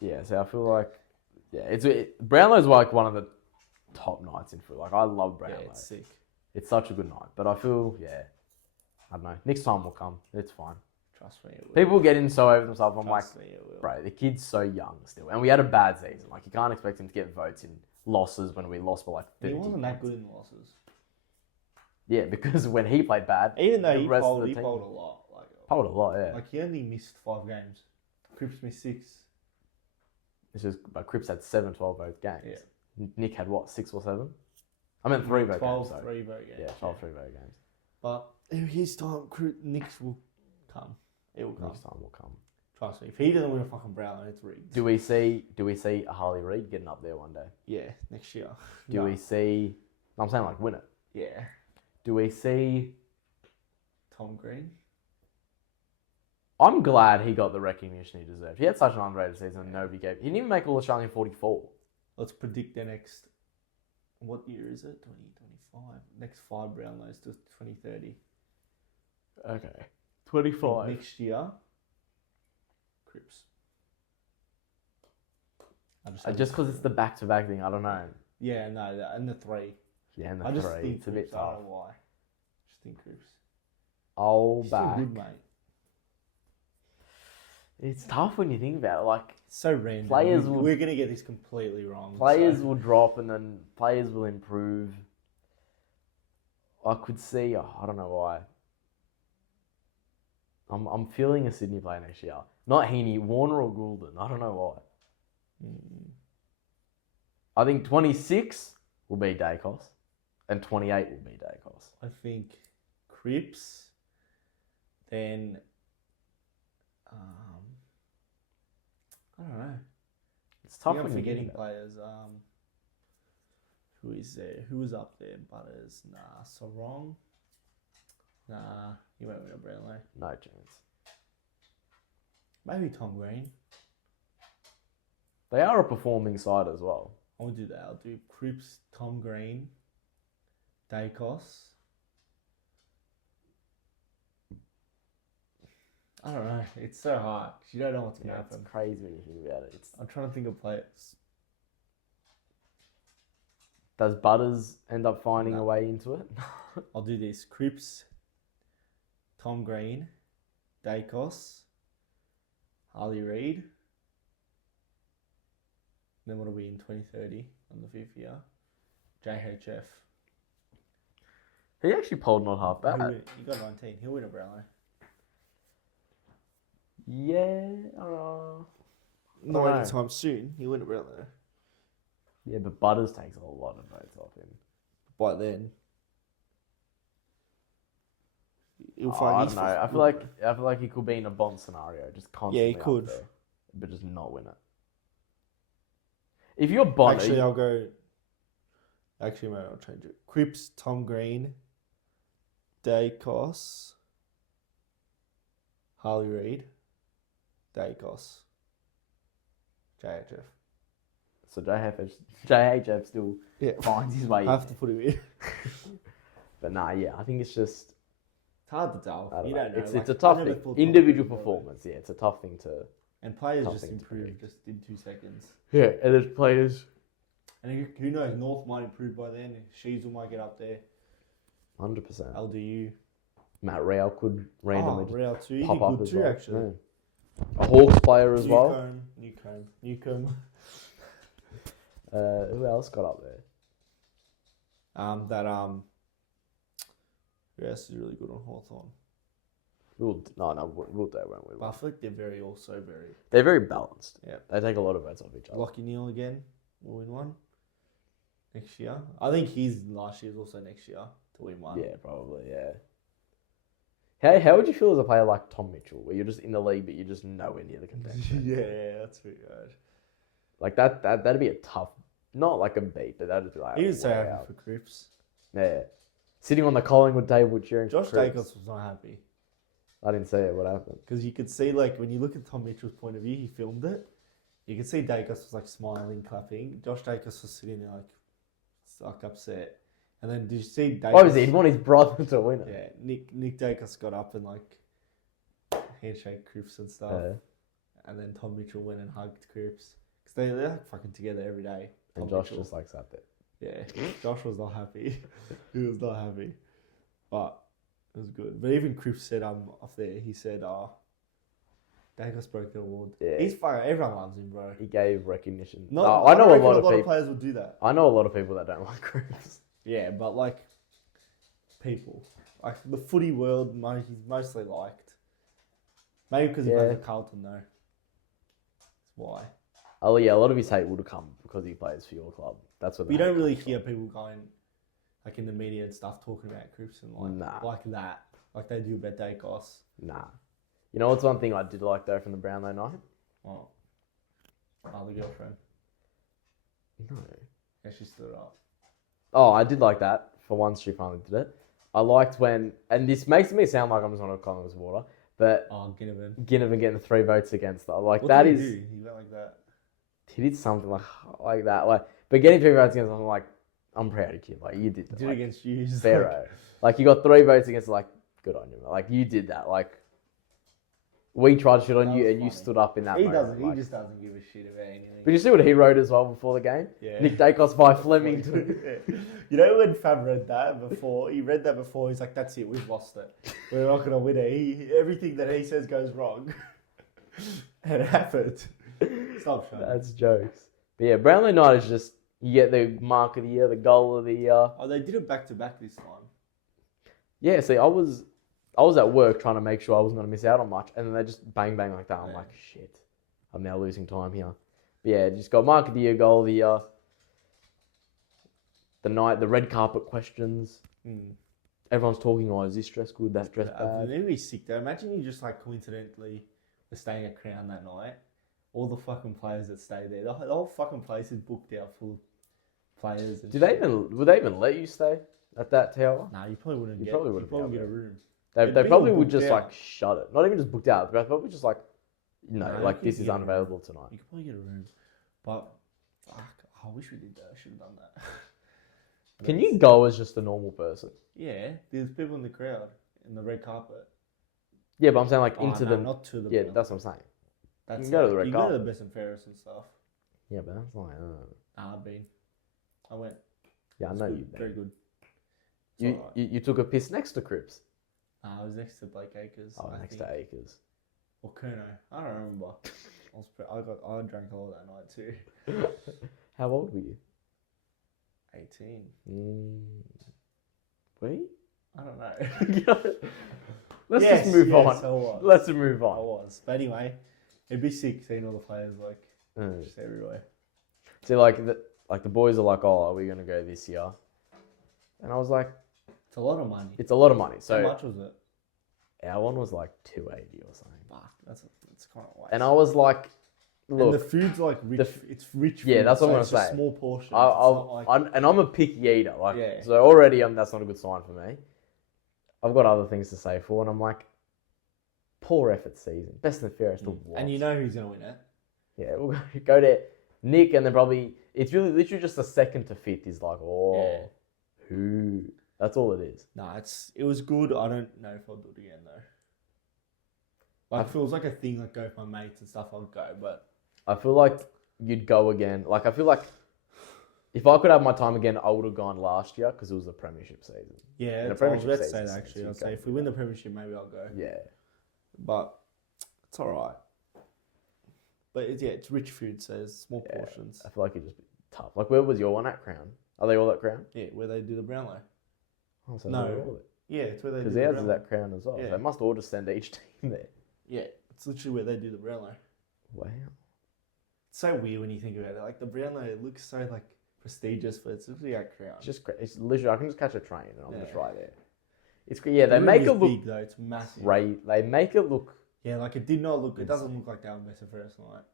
Yeah, so I feel like Brownlow's like one of the top nights in foot. Like I love Brownlow. Yeah, it's sick. It's such a good night. But I feel I don't know. Next time will come. It's fine. Trust me, it will. People get in so over themselves. I'm Trust me, it will. bro, the kid's so young still. And we had a bad season. Like, you can't expect him to get votes in losses when we lost by like 30. He wasn't that good in losses. Yeah, because when he played bad, Even though the he rest of polled the a team lot. polled a lot, yeah. Like he only missed 5 games. Cripps missed 6. It's just, but Cripps had 7 12-vote games. Yeah. Nick had what, 6 or 7? I meant 3-vote 12 games. Sorry. 3-vote games. Yeah, 12 3-vote games. But his time, Nick's will come. It will come. Next time will come. Trust me, if he doesn't win a fucking Brownlow, it's rigged. Do we see a Harley Reid getting up there one day? Yeah, next year. Do we see? I'm saying like win it. Yeah. Do we see? Tom Green. I'm glad he got the recognition he deserved. He had such an underrated season and nobody gave. He didn't even make All-Australian 44. Let's predict the next. What year is it? 2025. Next 5 Brownlows to 2030. Okay. 25. Next year. Crips. Just because it's the back-to-back thing, I don't know. Yeah, no, and the 3. Yeah, and I the just 3. think It's a bit Crips, I tough. don't know why. Just think Crips. I'll He's still back. good, mate. It's tough when you think about it. Like, So random. Players We're going to get this completely wrong. players so. will drop and then players will improve. I could see, I don't know why. I'm feeling a Sydney player next year. Not Heaney, Warner or Goulden. I don't know why. I think 26 will be Dacos and 28 will be Dacos. I think Crips, then I don't know. It's tough I'm when you forgetting think about it. players. Who is there? Who was up there? Butters. Nah. Sarong. Nah. He won't win a Brownlow. No chance. Maybe Tom Green. They are a performing side as well. I'll do that. I'll do Crips, Tom Green, Dacos. I don't know. It's so hard. You don't know what's going to happen. It's crazy when you think about it. I'm trying to think of players. Does Butters end up finding a way into it? I'll do this. Crips, Tom Green, Dacos, Harley Reid. Then what are we in 2030 on the 5th year? JHF. He actually pulled not half bad. He got 19. He'll win a Brownlow. Yeah. Not anytime soon. He'll win a Brownlow. Yeah, but Butters takes a lot of votes off him. By then. He'll I don't know. I feel like he could be in a Bond scenario, just constantly. Yeah, he could. Up there, but just not win it. If you're Bond, Actually, I'll go. Actually, maybe I'll change it. Crips, Tom Green, Dacos, Harley Reid, Dacos, JHF. So JHF still finds his way. I have to put him in. But nah, yeah, I think it's just. It's hard to tell. You don't know. It's a tough thing. Individual performance, yeah, it's a tough thing to. And players tough just thing to improve predict. just in 2 seconds. Yeah, and there's players. And who knows? North might improve by then. Sheasel might get up there. 100%. LDU. Matt Rao could randomly just Real too. pop up Good as too, well. actually. Yeah. A Hawks player as well. Newcomb. Who else got up there? Who else is really good on Hawthorn? We'll do, won't we? But I feel like they're very. They're very balanced. Yeah. They take a lot of votes off each other. Lockie Neal again will win one next year. I think his last year's also next year to win one. Yeah, probably, yeah. How would you feel as a player like Tom Mitchell, where you're just in the league but you're just nowhere near the contention? Yeah, that's pretty good. Like that'd be a tough, not like a beat, but that'd be like. He was so wow. happy for Crips. Yeah, sitting on the Collingwood table cheering. Josh for Crips. Dacos was not happy. I didn't see it. What happened? Because you could see, like, when you look at Tom Mitchell's point of view, he filmed it. You could see Dacos was like smiling, clapping. Josh Dacos was sitting there like upset. And then did you see Dacos? What was he? He'd want his brother to win it. Yeah, Nick Dacos got up and like handshake Crips and stuff. Yeah. And then Tom Mitchell went and hugged Crips. Because they're like fucking together every day. And Josh just like sat there. Yeah, Josh was not happy. He was not happy. But it was good. But even Crips said off there, he said, Dacos broke the award. Yeah. He's fire. Everyone loves him, bro. He gave recognition. No, I know a reckon lot of people. players would do that. I know a lot of people that don't like Crips. Yeah, but like people, like the footy world, he's mostly liked. Maybe because he plays for Carlton, though. That's why. Oh yeah, a lot of his hate would have come because he plays for your club. That's what. But you don't really hear people going, like in the media and stuff, talking about Crips and like Nah. like that, like they do about Dacos. Nah. You know what's one thing I did like though from the Brownlow night? Oh, the girlfriend. No. Yeah, she stood up. Oh, I did like that. For once, she finally did it. I liked when, and this makes me sound like I'm just on a Collingwood's water, but Ginnivan. Ginnivan getting the 3 votes against her. Like What that did is. he do? He went like that. He did something like that. Like, but getting 3 votes against, I'm like, I'm proud of you. Like you did that. Did like, it against you. Pharaoh. Like you got 3 votes against. Like good on you. Like you did that. Like we tried to shit on That you, was and you funny. stood up in that. He moment. doesn't. Like, He just doesn't give a shit about anything. But you see what he wrote as well before the game? Yeah. Nick Dacos by Flemington. You know when Fab read that before? He read that before. He's like, "That's it. We've lost it. We're not gonna win it." Everything that he says goes wrong. And it happened. Stop showing. That's jokes. But yeah, Brownlow night is just you get the mark of the year, the goal of the year. Oh, they did it back to back this time. Yeah, see, I was at work trying to make sure I wasn't going to miss out on much, and then they just bang like that. I'm like, shit, I'm now losing time here. But yeah, just got mark of the year, goal of the year. The red carpet questions. Everyone's talking, oh, is this dress good, that dress bad? It'd be sick though. Imagine you just like coincidentally were staying at Crown that night. All the fucking players that stay there, the whole fucking place is booked out full of players. And Would they even let you stay at that tower? Nah, you probably wouldn't. You get, probably you wouldn't probably be get a able to. room. They It'd be probably all would booked just out. like shut it. Not even just booked out. They probably just like, No, like you this could is get a room. unavailable tonight. You could probably get a room, but fuck, I wish we did that. I should have done that. Can you go as just a normal person? Yeah, there's people in the crowd in the red carpet. Yeah, but I'm saying like Oh, into no, the. not to the. Yeah, front. that's what I'm saying. That's you can go to the red you go to carpet. the best and fairest and stuff. Yeah, but that's like. I've been. I went. Yeah, I It's know good, you've been. very good. It's You, alright. you took a piss next to Cripps. I was next to Blake Acres. Oh, I next think. to Acres. Or Kerno. I don't remember. I drank a lot that night too. How old were you? 18. We? I don't know. Let's Yes, just move yes, on. I was. Let's move I on. was. But anyway, it'd be sick seeing all the players like Mm. just everywhere. See, like the boys are like, oh, are we gonna go this year? And I was like, It's a lot of money. it's a lot of money. So How much was it? our one was like 280 or something. Fuck, that's kind of waste. And I was like, and look, the food's like rich. It's rich. Yeah, food, that's what so I'm it's gonna just say. small portions. and I'm a picky eater. Like, Yeah. so already that's not a good sign for me. I've got other things to say for, and I'm like, poor effort season, best and fairest. And you know who's gonna win it? Yeah, we'll go to Nick, and then probably it's really literally just the second to fifth is like, who? That's all it is. No, it was good. I don't know if I'll do it again though. Like, if it was like a thing, like go with my mates and stuff, I'd go. But I feel like you'd go again. Like I feel like if I could have my time again, I would have gone last year because it was the premiership season. yeah, And I was premiership about to say season, that so actually. you I'd go say if we for win that. the premiership, maybe I'll go. Yeah. But it's all right. But it's rich food, so it's small portions. I feel like it'd just be tough. Like where was your one at Crown? Are they all at Crown? Yeah, where they do the Brownlow. Oh, so No. they're all Yeah, it's where they do because the ours is Brownlow. at Crown as well. Yeah. So they must all just send each team there. Yeah, it's literally where they do the Brownlow. Wow. It's so weird when you think about it. Like the Brownlow, it looks so like prestigious, but it's literally at Crown. It's just it's literally I can just catch a train and I'm just Yeah. right there. It's yeah. They The room make is it look big though. It's massive. great. They make it look Yeah, like it did not look. It doesn't look like that on Best of First Night.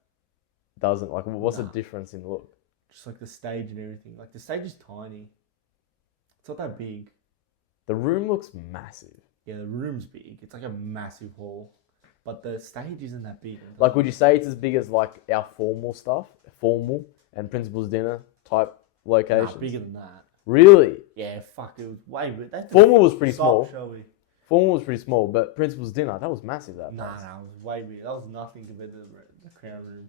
doesn't like. What's the Nah. difference in look? Just like the stage and everything. Like the stage is tiny. It's not that big. The room looks massive. Yeah, the room's big. It's like a massive hall, but the stage isn't that big. Like, would you say it's as big as like our formal stuff, formal and principal's dinner type locations? Nah, bigger than that. Really? Yeah, fuck. It was way big. That's Formal was pretty Stop, small. shall we? Formal was pretty small, but principal's dinner that was massive. That Nah, place. it was way big. That was nothing compared to the Crown Room.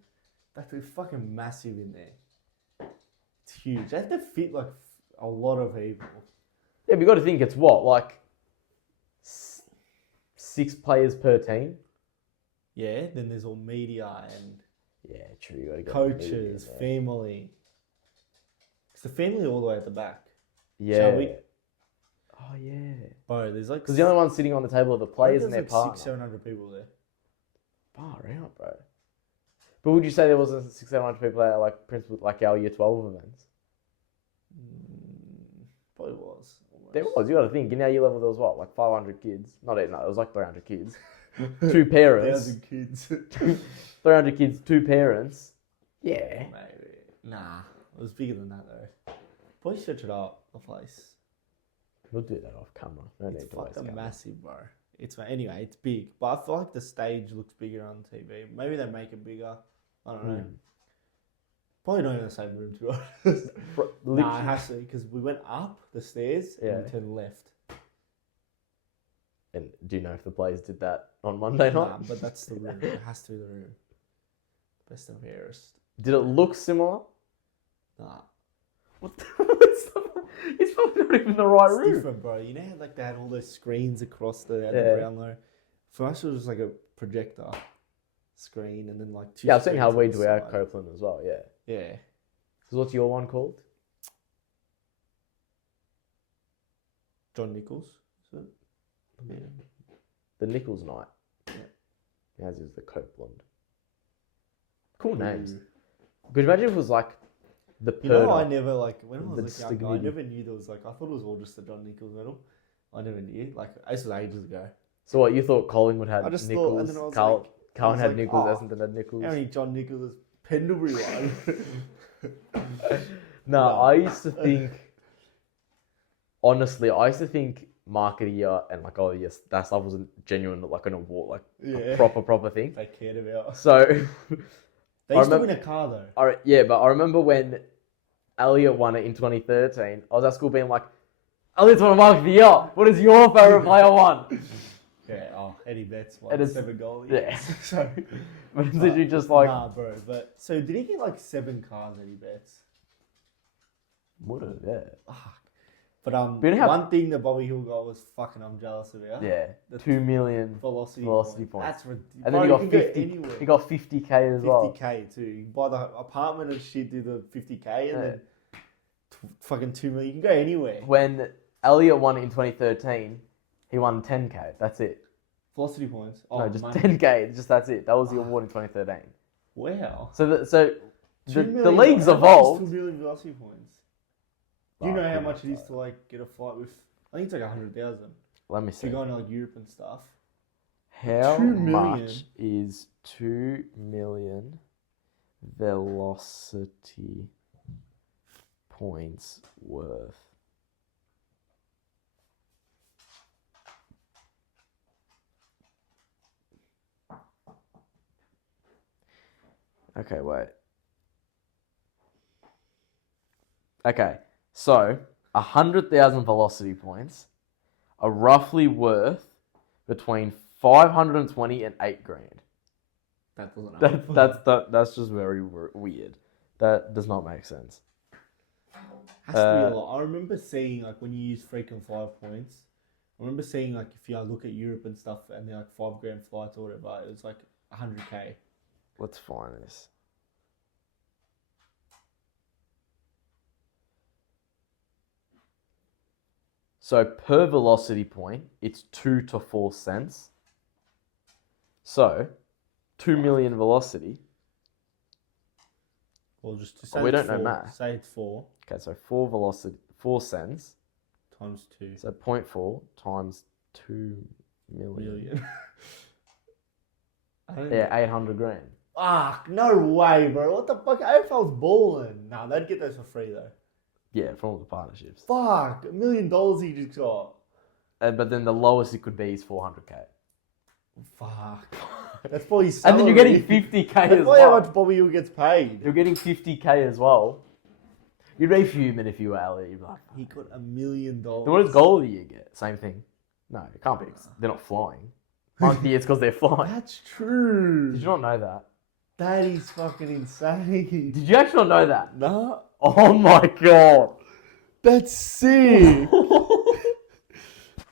That's fucking massive in there. It's huge. They have to fit like a lot of people. Yeah, but you got to think it's what like 6 players per team. Yeah. Then there's all media and Yeah, true. You gotta get coaches, the media family. It's the family all the way at the back. there. Shall Yeah. we? Oh yeah. Bro, there's like Because the only ones sitting on the table are the players and their like partner. 600-700 people there. Far out, bro. But would you say there wasn't 600-700 people at like principal, like our year 12 events? Probably was. There was. You got to think. In our year level, there was what, like 500 kids? No, it was like 300 kids. 2 parents. 1,000 kids. 300 kids, 2 parents. Yeah. Maybe. Nah, it was bigger than that though. Probably search it up. The place. We'll do that off camera. No It's need to waste fucking camera. massive, bro. Anyway. It's big, but I feel like the stage looks bigger on TV. Maybe they make it bigger. I don't know. Probably not in the same room, to be honest. Nah, it has to because we went up the stairs and we turned left. And do you know if the players did that on Monday night? Nah, but that's the room. It has to be the room. Best and fairest. Did it look similar? Nah. What the, it's probably not even the right It's room. different, bro. You know how like they had all those screens across the Brownlow? For us, it was like a projector screen and then like 2 Yeah, I've seen how we screens do on our the side. Copeland as well, yeah. Yeah. So what's your one called? John Nichols. Is it? Yeah. The Nichols Night. Yeah. As is the Copeland. Cool names. Ooh. Could you imagine if it was like the You know, Purdah? I never like when I The was like younger, I Stignity. never knew there was like I thought it was all just the John Nichols medal. I never knew. Like this was ages ago. So what, you thought Collingwood had I just Nichols, thought, and then I was Carl, like, Carlton had like, Nichols, oh, Essendon had Nichols. How many John Nichols Pendlebury one? No, No. I used to think, honestly, Mark of the Year and like, oh yes, that stuff wasn't genuine, like an award, like a proper thing. They cared about. So, They I used to remember- win a car though. yeah, but I remember when Elliot won it in 2013, I was at school being like, Elliot's won a Mark of the Year. What is your favourite player won? Yeah, Eddie Betts And won it's- 7 goals. yeah. So, But it's literally just like, nah, bro. But so did he get like 7 cars, Eddie Betts? would it? Yeah. Fuck. But But you know how- one thing that Bobby Hill got was fucking I'm jealous about. Yeah. The 2 million. velocity Velocity point. points. That's ridiculous. And then you got can go 50. anywhere. He got 50k as well. 50k too. You can buy the apartment and shit, do the 50k, and then fucking 2 million. You can go anywhere. When Elliot won it in 2013, he won 10k. That's it. Velocity points. Oh, No, just money. 10k. Just that's it. That was the award in 2013. Wow. So the 2 the million, league's how much is evolved. 2 million velocity points. Do you Oh, know how pretty much it much is to like get a flight with? I think it's like 100,000. Let me If see. you're going to like Europe and stuff. How 2 million. much is 2 million velocity points worth? Okay, wait. Okay, so 100,000 velocity points are roughly worth between 520 and 8 grand. That doesn't That's just very weird. That does not make sense. Has to be a lot. I remember seeing like when you use freaking 5 points. I remember seeing like if you look at Europe and stuff and they're like 5 grand flights or whatever, it was like 100k. Let's find this. So per velocity point, it's 2 to 4 cents. So 2 million velocity. Well, just to Oh, say we it's don't know 4, math. Say it's 4 Okay, so 4 velocity, 4 cents. times 2 So 0.4 times 2 million. million. I don't Yeah, know. 800 grand. Ah, no way, bro. What the fuck? AFL's balling. Nah, they'd get those for free though. Yeah, from all the partnerships. Fuck, $1 million he just got. But then the lowest it could be is 400k. Fuck. That's probably And salary. then you're getting 50k That's as probably how well. much Bobby Hill gets paid. You're getting 50k as well. You'd be fuming if you were Ali. You'd be like, He got $1 million. then what does goal of the year get? Same thing. No, it can't be. They're not flying. Mark of the year, it's because they're flying. That's true. Did you not know that? That is fucking insane. Did you actually not know that? Nah. Oh my god. That's sick.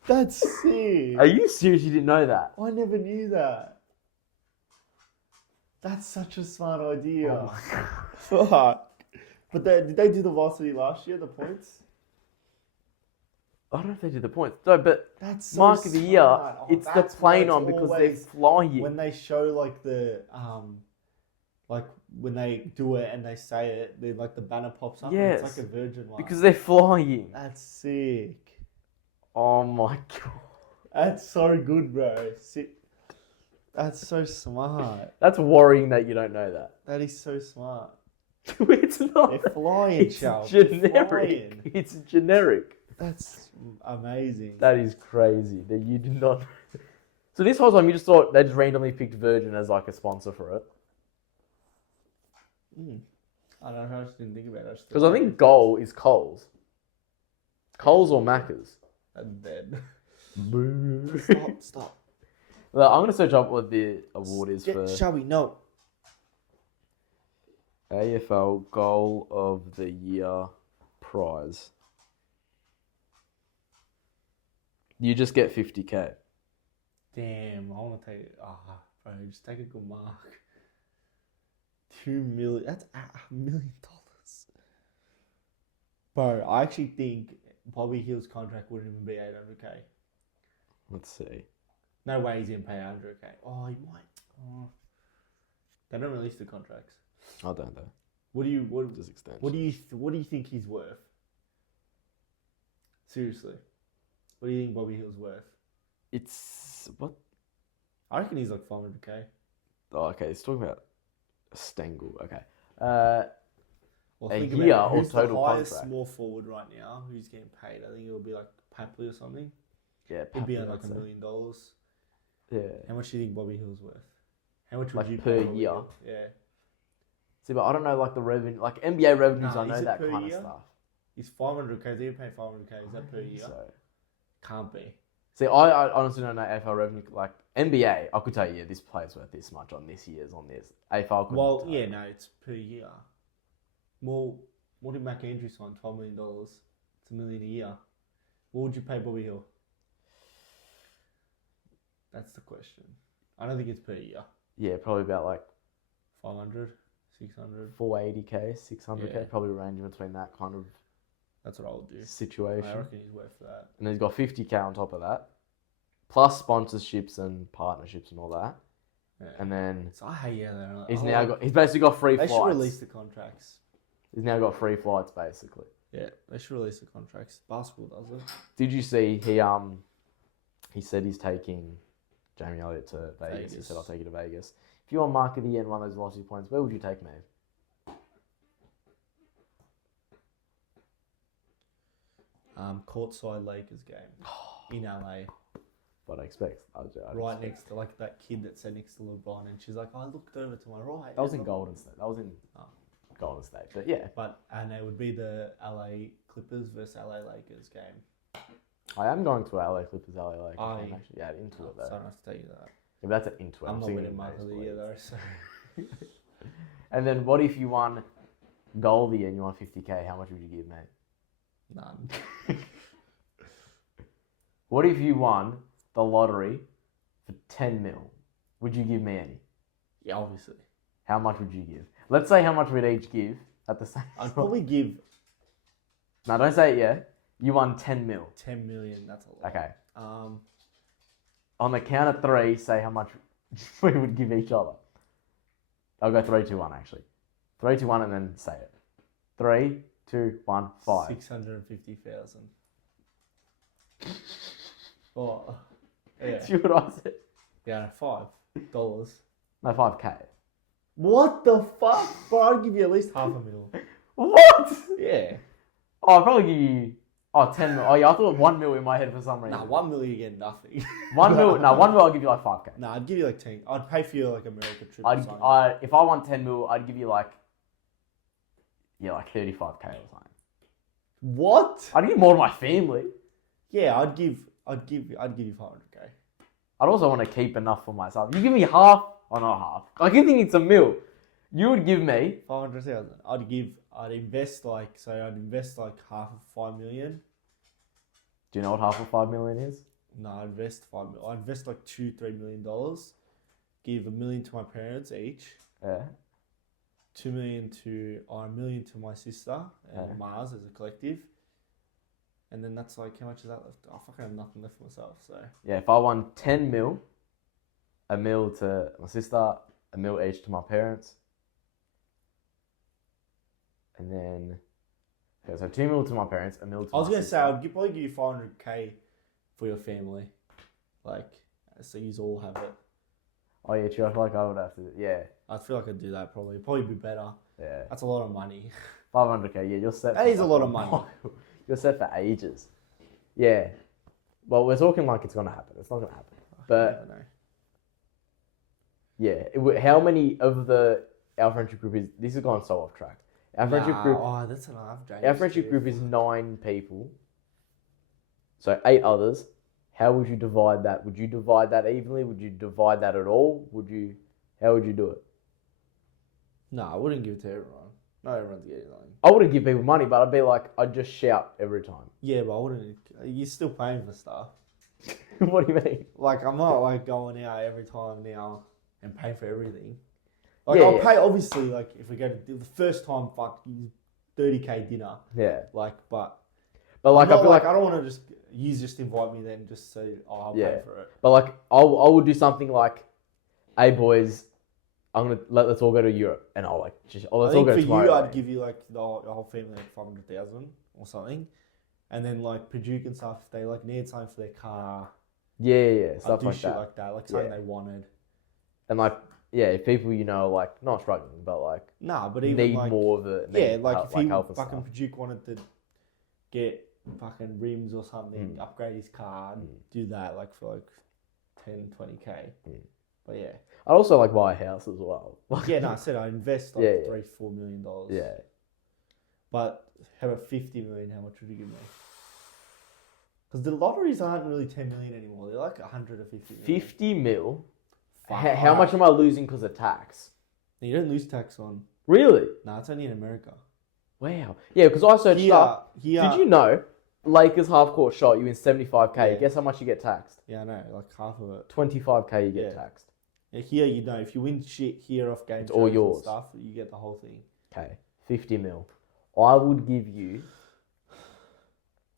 That's sick. Are you serious you didn't know that? I never knew that. That's such a smart idea. Oh my god. Fuck. But did they do the velocity last year, the points? I don't know if they did the points. No, but That's so Mark of the year, smart. Oh, it's the that's why plane it's on because they're always- flying. When they show like the like when they do it and they say it, they like the banner pops up. Yes. And it's like a virgin one. Because they're flying. That's sick. Oh my god. That's so good, bro. That's so smart. That's worrying that you don't know that. That is so smart. It's not. They're flying, It's Charles. generic. It's generic. That's amazing. That is crazy that you did not. So this whole time you just thought they just randomly picked Virgin as like a sponsor for it. I don't know. I just didn't think about it. Because I think goal is Coles. Coles or Macca's. I'm dead. Boo. Stop. Well, I'm going to search up what the award is for Shall we? No. AFL Goal of the Year prize. You just get 50k. Damn, I want to take it. Bro, just take a good mark. 2 million. That's $1 million. Bro, I actually think Bobby Hill's contract wouldn't even be 800k. Let's see. No way he's gonna pay 100k. Oh, he might. Oh. They don't release the contracts. I don't know. What do you Just extension. what do you think he's worth? Seriously, what do you think Bobby Hill's worth? It's what? I reckon he's like 500k. Oh, okay. It's talking about Stengel. Okay. Well, A think year about it. or Who's total the highest contract? small forward right now? Who's getting paid? I think it'll be like Papley or something. Yeah, It'd be Papley, like I'd $1 say. million. Yeah. How much do you think Bobby Hill's worth? How much would Like you per pay Bobby year? Hill? Yeah. See, but I don't know like the revenue, like NBA revenues. Nah, I know is it that per kind year? of stuff. He's 500k. They pay 500k. Is that per year? So, Can't be. see, I honestly don't know AFL revenue. Like NBA, I could tell you, yeah, this player's worth this much on this year's on this. AFL couldn't Well, tell yeah, you. no, it's per year. Well, what did Mac Andrews sign? $12 million. It's $1 million a year. What would you pay Bobby Hill? That's the question. I don't think it's per year. Yeah, probably about like 500, 600. 480k, 600k, Yeah. probably ranging between that kind of That's what I would do. situation. I reckon he's worth that. And then he's got 50k on top of that, plus sponsorships and partnerships and all that. Yeah. And then So I hate they're he's basically got free They flights. should release the contracts. He's now got free flights basically. Yeah, they should release the contracts. Basketball does it. Did you see he said he's taking Jamie Elliott to Vegas. He Vegas. said I'll take you to Vegas. If you want Mark of the Year and one of those velocity points, where would you take me? Courtside Lakers game in LA. What I expect. Right next to like that kid that sat next to LeBron, and she's like, I looked over to my right. That was in Golden State. That was in Golden State. But yeah, And it would be the LA Clippers versus LA Lakers game. I am going to LA Clippers, LA Lakers. Are game, you? actually. Yeah, into it though. So I don't have to tell you that. Yeah, but that's an into it. I'm not singing winning Mark of the Year though. So And then what if you won Goal of the Year and you won 50k? How much would you give, mate? none. What if you won the lottery for 10 mil? Would you give me any? Yeah, obviously. How much would you give? Let's say how much we'd each give at the same I'd time. probably give No, don't say it yet. You won 10 mil. 10 million. That's a lot. Okay. Um, On the count of three, say how much we would give each other. I'll go 3, 2, 1 actually. 3, 2, 1 and then say it. 3, 2, 1, 5. 650,000. Oh, yeah. See what I said? Yeah, $5. No, 5k. What the fuck? Bro, I'd give you at least $500,000. What? Yeah. Oh, I'll probably give you 10 mil. Oh yeah, I thought 1 mil in my head for some reason. Nah, $1 million, you get nothing. 1 mil, no, 1 mil I'll give you like 5k. Nah, I'd give you like 10. I'd pay for your like America trip or something. If I won 10 mil, I'd give you like 35k or something. What? I'd give more to my family. Yeah, I'd give you 500k. I'd also want to keep enough for myself. You give me half, or not half. Like you think it's a mil. You would give me 500,000. I'd invest like half of 5 million. Do you know what half of 5 million is? No, I'd invest 5 million. I'd invest like $2-3 million. Give $1 million to my parents each. Yeah. $1 million to my sister and Yeah. Mars as a collective. And then that's like, how much is that left? I fucking have nothing left for myself, so. Yeah, if I won 10 mil, a mil to my sister, a mil each to my parents. And then, okay, so 2 mil to my parents, a mil to I was my going to sister. say, I'd probably give you 500k for your family, like so you all have it. Oh yeah, true. I feel like I would have to. Yeah. I feel like I'd do that probably. Probably be better. Yeah. That's a lot of money. 500k. Yeah, you're set. That is a lot of money. You're set for ages. Yeah. Well, we're talking like it's gonna happen. It's not gonna happen. But yeah, how many of our friendship group is? This has gone so off track. Our friendship group. Oh, that's enough. Our friendship group is 9 people. So 8 others. How would you divide that? Would you divide that evenly? Would you divide that at all? How would you do it? No, I wouldn't give it to everyone. Not everyone's getting anything. I wouldn't give people money, but I'd be like, I'd just shout every time. Yeah, but I wouldn't. You're still paying for stuff. What do you mean? Like, I'm not like going out every time now and paying for everything. Like, Yeah, I'll yeah. pay, obviously, like, if we go to the first time, fuck, 30k dinner. Yeah. Like, but like, I feel like I don't want to just invite me then just say, oh, I'll pay for it. But like, I would do something like, hey boys, let's all go to Europe, and let's I all think go for tomorrow. you, I'd give you like the whole family like 500,000 or something, and then like Paduke and stuff. If they like need something for their car, Yeah, stuff I'd do like shit that. like that, like something they wanted. And like, if people like not struggling, but like Nah, but even need like, more of it. if he help and fucking stuff. Paduke wanted to get fucking rims or something, upgrade his car, and do that like for like 10, 20k. But yeah. I'd also like buy a house as well. Yeah, no, I said I invest like $3-4 million. Yeah. But how about 50 million? How much would you give me? Because the lotteries aren't really 10 million anymore. They're like 150 million. 50 mil? Fuck. How much am I losing because of tax? You don't lose tax on. Really? No, it's only in America. Wow. Yeah, because I searched up. Here, Did you know Lakers half court shot you in 75k? Yeah. Guess how much you get taxed? Yeah, I know. Like half of it. 25k you get taxed. Yeah, here you know. If you win shit here off game It's all yours. and stuff, you get the whole thing. Okay. 50 mil. I would give you.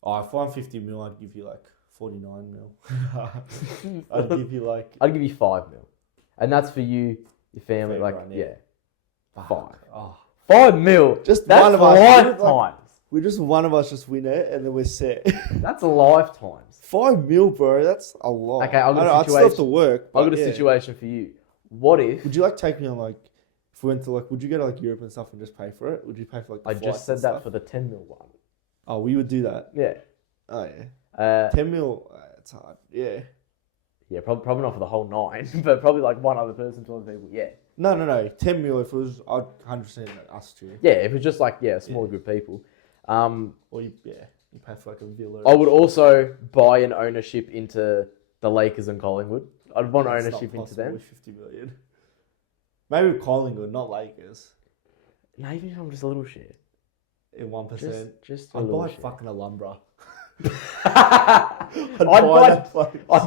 Oh, if I'm 50 mil, I'd give you like 49 mil. I'd give you like. I'd give you 5 mil. And that's for you, your family. Like, everyone, yeah. Fuck. 5. Oh. 5 mil. Just that's one of us. lifetimes. We just one of us just win it and then we're set. That's lifetimes. 5 mil, bro. That's a lot. Okay, I've got a I'd still have situation. to work. I've got a situation for you. What if Would you like take me on like, if we went to like, would you go to like Europe and stuff and just pay for it? Would you pay for like the I flights just said and that stuff? for the 10 mil one? Oh, we would do that. Yeah. Oh yeah. 10 mil. It's hard. Yeah. Yeah, probably not for the whole 9, but probably like one other person, 2 other people. Yeah. No. 10 mil. If it was, I'd 100% us two. Yeah, if it's just like a small group of people. Or you pay for like a villa. I would also buy an ownership into the Lakers and Collingwood. I'd want That's ownership not into possible them. with 50 million. Maybe Collingwood, not Lakers. No, even if I'm just a little share. In 1%. Just a I'd little buy share. fucking Alhambra. I'd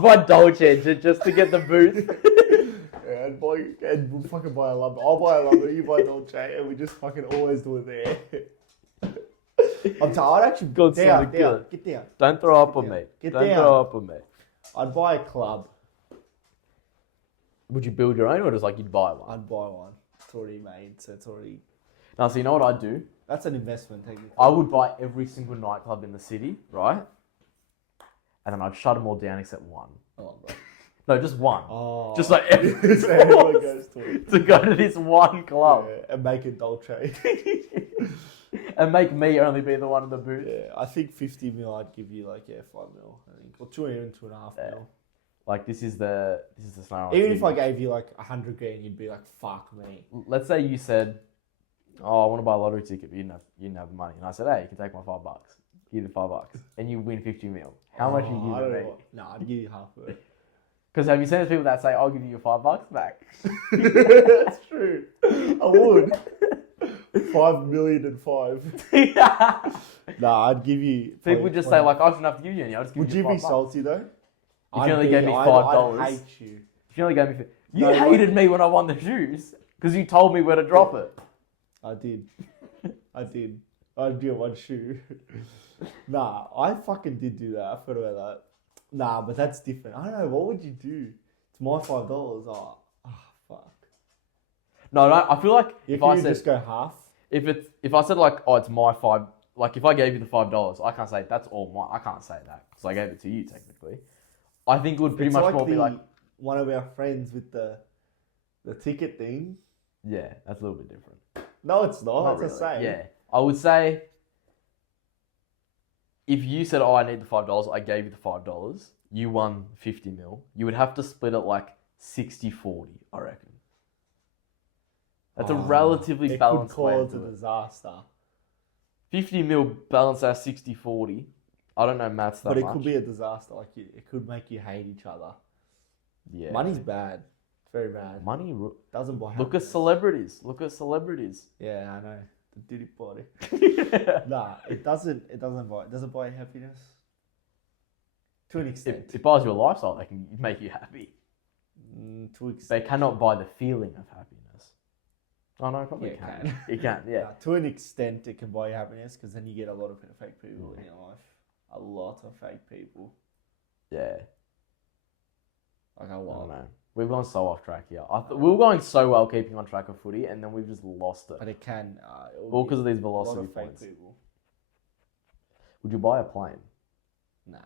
buy Dolce just to get the booth. Yeah, we'll fucking buy Alhambra. I'll buy Alhambra, you buy Dolce, and we just fucking always do it there. I'm tired. I'd actually God, get down. get down. Don't throw up on me. Get Don't down. throw up on me. I'd buy a club. Would you build your own or just like you'd buy one? I'd buy one. It's already made, so it's already... Now, so you know what I'd do? That's an investment, technically. I would buy every single nightclub in the city, right? And then I'd shut them all down except one. Alhambra. No, just one. Oh. Just like everyone So everyone goes to it. to go to this one club. Yeah, and make it Dolce. And make me only be the one in the booth. Yeah, I think 50 mil I'd give you 5 mil, I think. Or 2.5 mil. Like this is the scenario. Even if I gave you 100 grand, you'd be like, fuck me. Let's say you said, "Oh, I want to buy a lottery ticket," but you didn't have the money, and I said, "Hey, you can take my $5. Give you the $5, and you win 50 mil. How much are you I giving don't me?" know. No, I'd give you half of it. Because have you seen those people that say, "I'll give you your $5 back"? That's true. I would. 5 million and 5. Nah, I'd give you... People just say like, "I shouldn't have to give you any. I'll just give Would you you be $5." salty though? If you only gave me $5. I'd hate you. If you only gave me, you No, hated me when I won the shoes because you told me where to drop it. I did. I'd do one shoe. Nah, I fucking did do that. I forgot about that. Nah, but that's different. I don't know. What would you do? It's my $5. Oh, fuck. No, I feel like if I said just go half. if I said like, "Oh, it's my $5 like if I gave you the $5, I can't say that's all mine. I can't say that because I gave it to you technically. I think it would pretty It's much like more be like, one of our friends with the ticket thing. yeah, that's a little bit different. No, it's not. Not It's the really. same. Yeah, I would say if you said, "Oh, I need the $5," I gave you the $5. You won 50 mil. You would have to split it like 60-40, I reckon. That's a relatively balanced way to It could do cause a it. disaster. 50 mil balance out 60-40. I don't know maths that But it much. could be a disaster. Like it could make you hate each other. Yeah. Money's bad. It's very bad. Money. Doesn't buy Look at happiness. celebrities. Look at celebrities. Yeah, I know. The Diddy party. Nah, it doesn't. It doesn't buy. It doesn't buy happiness. To an extent. It buys you a lifestyle. They can make you happy. To an extent. They cannot buy the feeling of happiness. Oh no, probably Yeah, it can. can. It can. Yeah. Nah, to an extent, it can buy you happiness because then you get a lot of fake people in your life. A lot of fake people. Yeah. Like a I lot. don't know. We've gone so off track here. We were going so well keeping on track of footy, and then we've just lost it. But it can. All because of these a lot velocity of fake points. people. Would you buy a plane? Nah.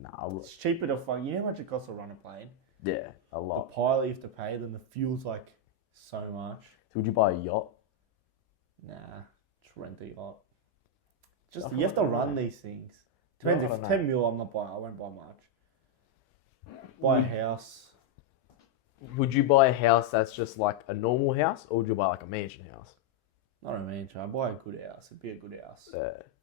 Nah, I would. It's cheaper to fly. You know how much it costs to run a plane? Yeah, a The lot. pilot you have to pay, then the fuel's like so much. So would you buy a yacht? Nah, just rent a yacht. Just I you have to don't run know. these things. No, Depends I don't if know. 10 mil, I'm not buying. I won't buy much. Buy a house. Would you buy a house that's just like a normal house, or would you buy like a mansion house? Not a mansion. I buy a good house. It'd be a good house.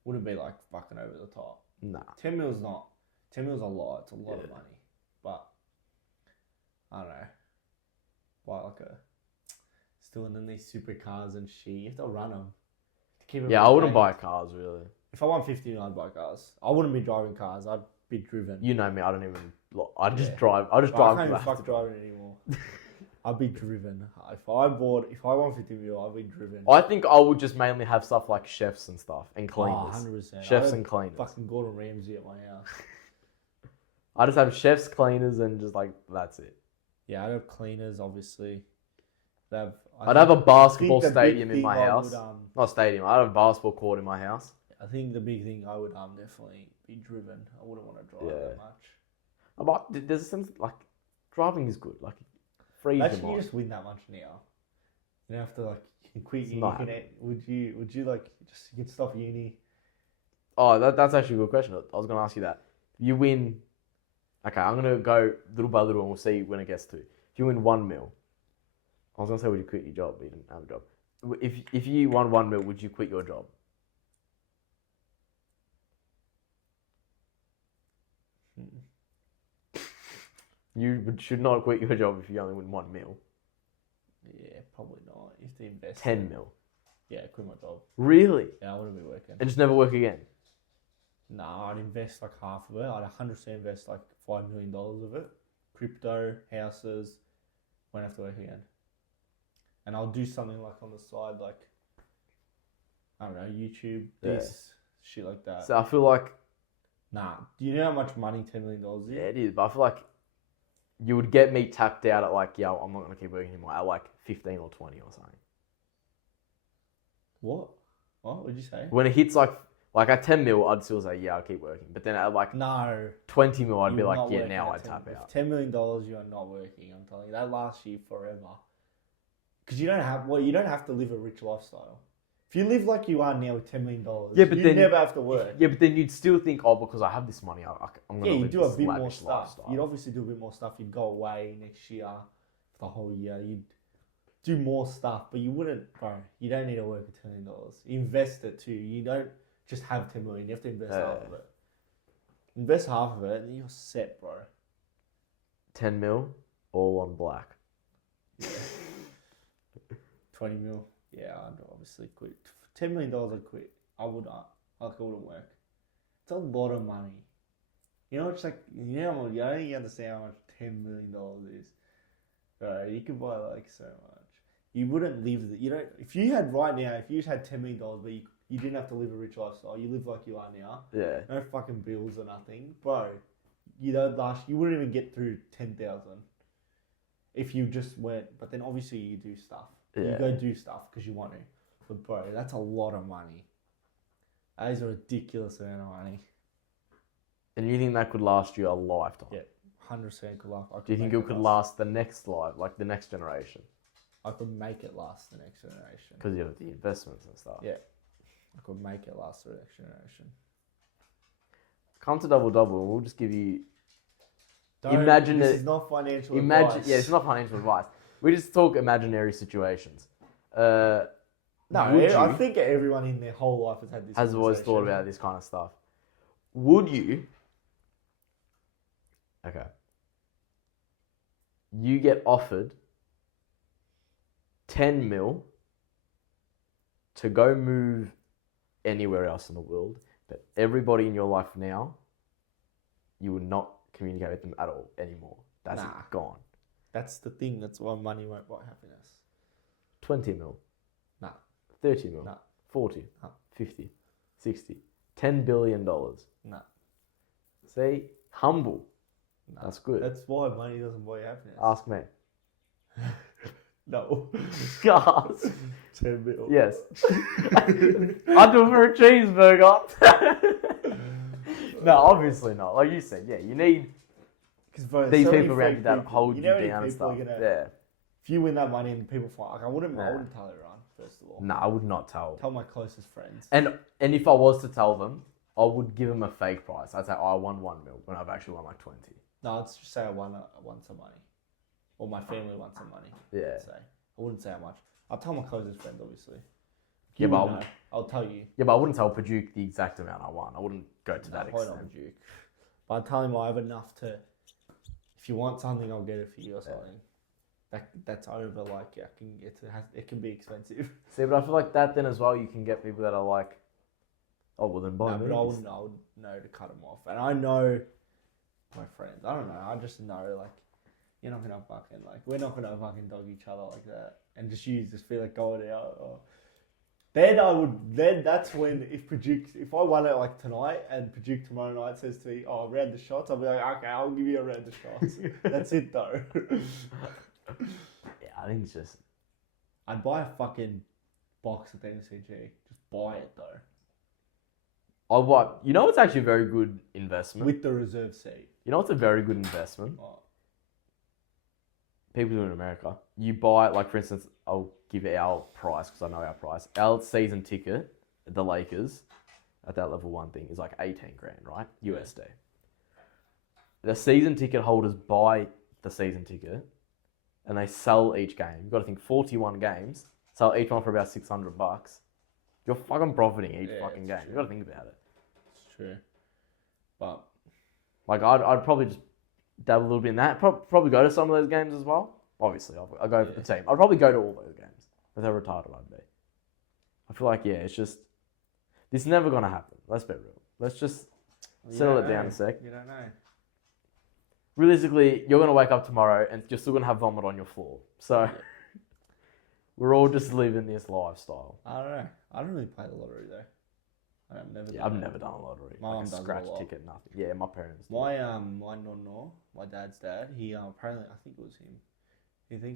Wouldn't be like fucking over the top. Nah. 10 mil's not. 10 mil's a lot. It's a lot of Yeah. money. But I don't know. Buy like a. Still, and then these supercars and shit. You have to run them. To keep 'em Yeah, I wouldn't maintained. buy cars really. If I won 50 mil, I'd buy cars. I wouldn't be driving cars. I'd be driven. You know me. I don't even. I just Yeah. drive. I just But drive. I can't even because I have fuck to driving anymore. I'd be driven. If I won 50 mil, I'd be driven. I think I would just mainly have stuff like chefs and stuff and Oh, cleaners. 100%. Chefs I'd and cleaners. fucking Gordon Ramsay at my house. I just have chefs, cleaners, and just like that's it. Yeah, I'd have cleaners, obviously. I'd have a basketball the big stadium in thing my I house. would, Not stadium. I'd have a basketball court in my house. I think the big thing I would definitely be driven. I wouldn't want to drive Yeah. that much. But there's a sense like driving is good. Like frees your Actually, you mind. just win that much now. You don't have to like you can quit. It's You not can, would you like just you can stop uni? Oh, that's actually a good question. I was going to ask you that. You win. Okay, I'm going to go little by little and we'll see when it gets to. If you win 1 mil, I was going to say, would you quit your job? But you didn't have a job. If you won 1 mil, would you quit your job? Should not quit your job if you only win 1 mil. Yeah, probably not. You have to invest. 10 mil. Yeah, quit my job. Really? Yeah, I wouldn't be working. And just never work again? Nah, I'd invest like half of it. I'd 100% invest like $5 million of it. Crypto, houses, won't have to work again. And I'll do something like on the side, like, I don't know, YouTube, shit like that. So I feel like, Nah, do you know how much money $10 million is? yeah, it is. But I feel like you would get me tapped out at like, yeah, I'm not going to keep working anymore. At like 15 or 20 or something. What? What would you say? When it hits like at 10 mil, I'd still say, yeah, I'll keep working. But then at like No. 20 mil, I'd be You're like, not yeah, working now at I'd 10 tap If out. $10 million, you are not working. I'm telling you, that lasts you forever. Because you don't have to live a rich lifestyle. If you live like you are now with $10 million, Yeah, but you then- never have to work. Yeah, but then you'd still think, oh, because I have this money, I'm going Yeah, to you live do a this bit more lavish stuff. lifestyle. You'd obviously do a bit more stuff. You'd go away next year for the whole year. You'd do more stuff, but you wouldn't, bro. You don't need to work for $10 million. Invest it too. You don't just have 10 million. You have to invest half of it. Invest half of it, and you're set, bro. 10 mil, all on black. 20 mil. Yeah, I'd obviously quit. $10 million, I'd quit. I would not. Like, it wouldn't work. It's a lot of money. You know, it's like, you know, you don't even understand how much $10 million is. Bro, you could buy, like, so much. You wouldn't live, if you had right now, if you just had $10 million, but you didn't have to live a rich lifestyle, you live like you are now, Yeah. no fucking bills or nothing, bro, you wouldn't even get through 10,000 if you just went, but then obviously you do stuff. Yeah. You go do stuff because you want to. But bro, that's a lot of money. That is a ridiculous amount of money. And you think that could last you a lifetime? Yeah. 100% could last. Do you think it could last the next life, like the next generation? I could make it last the next generation. Because you have the investments and stuff. Yeah. I could make it last the next generation. Come to Double Double and we'll just give you... This is not financial advice. Yeah, it's not financial advice. We just talk imaginary situations. No, I think everyone in their whole life has had this has always thought about this kind of stuff. Would you... Okay. You get offered 10 mil to go move anywhere else in the world, but everybody in your life now, you would not communicate with them at all anymore. That's gone. That's the thing. That's why money won't buy happiness. 20 mil. Nah. 30 mil. Nah. 40. Nah. 50. 60. $10 billion. Nah. See? Humble. Nah. That's good. That's why money doesn't buy happiness. Ask me. No. Ask. 10 mil. Yes. I'd do it for a cheeseburger. No, obviously not. Like you said, yeah, you need these people around you that hold you down and stuff. Yeah. If you win that money and people fight, like I wouldn't tell everyone, first of all. No, I would not tell. Tell my closest friends. And if I was to tell them, I would give them a fake price. I'd say, I won 1 mil when I've actually won like 20. No, I'd just say I won some money. Or my family won some money. Yeah. I wouldn't say how much. I'll tell my closest friends, obviously. Yeah, but I'll tell you. Yeah, but I wouldn't tell Paduke the exact amount I won. I wouldn't go to that extent. Not Paduke. But I'd tell him I have enough to... If you want something, I'll get it for you or something. That's over, like, I can get to... It can be expensive. See, but I feel like that then as well, you can get people that are like, oh, well then buy me. But I would know to cut them off. And I know my friends. I don't know. I just know, like, you're not going to fucking, like, we're not going to fucking dog each other like that. And just feel like going out or... Then that's when if I won it like tonight and Paduke tomorrow night says to me, oh, round the shots, I'll be like, okay, I'll give you a round of shots. That's it though. Yeah, I think it's just... I'd buy a fucking box at the MCG. Just buy it though. You know what's actually a very good investment? With the reserve seat. You know what's a very good investment? Oh. People do it in America. You buy, like for instance, I'll give you our price because I know our price. Our season ticket at the Lakers at that level 1 thing is like 18 grand, right? USD. The season ticket holders buy the season ticket and they sell each game. You've got to think 41 games, sell each one for about $600. You're fucking profiting each fucking game. You've got to think about it. It's true. But like I'd probably just dabble a little bit in that. Probably go to some of those games as well. Obviously, I'll go for the team. I'd probably go to all those games. That's how retarded I'd be. I feel like, it's just... This is never going to happen. Let's be real. Let's just settle it down a sec. You don't know. Realistically, you're going to wake up tomorrow and you're still going to have vomit on your floor. So, we're all just living this lifestyle. I don't know. I don't really play the lottery though. I've never done a lottery. My mum like a does scratch a lot. ticket, nothing. Yeah, my parents do. My nonno, my dad's dad, he apparently, I think it was him.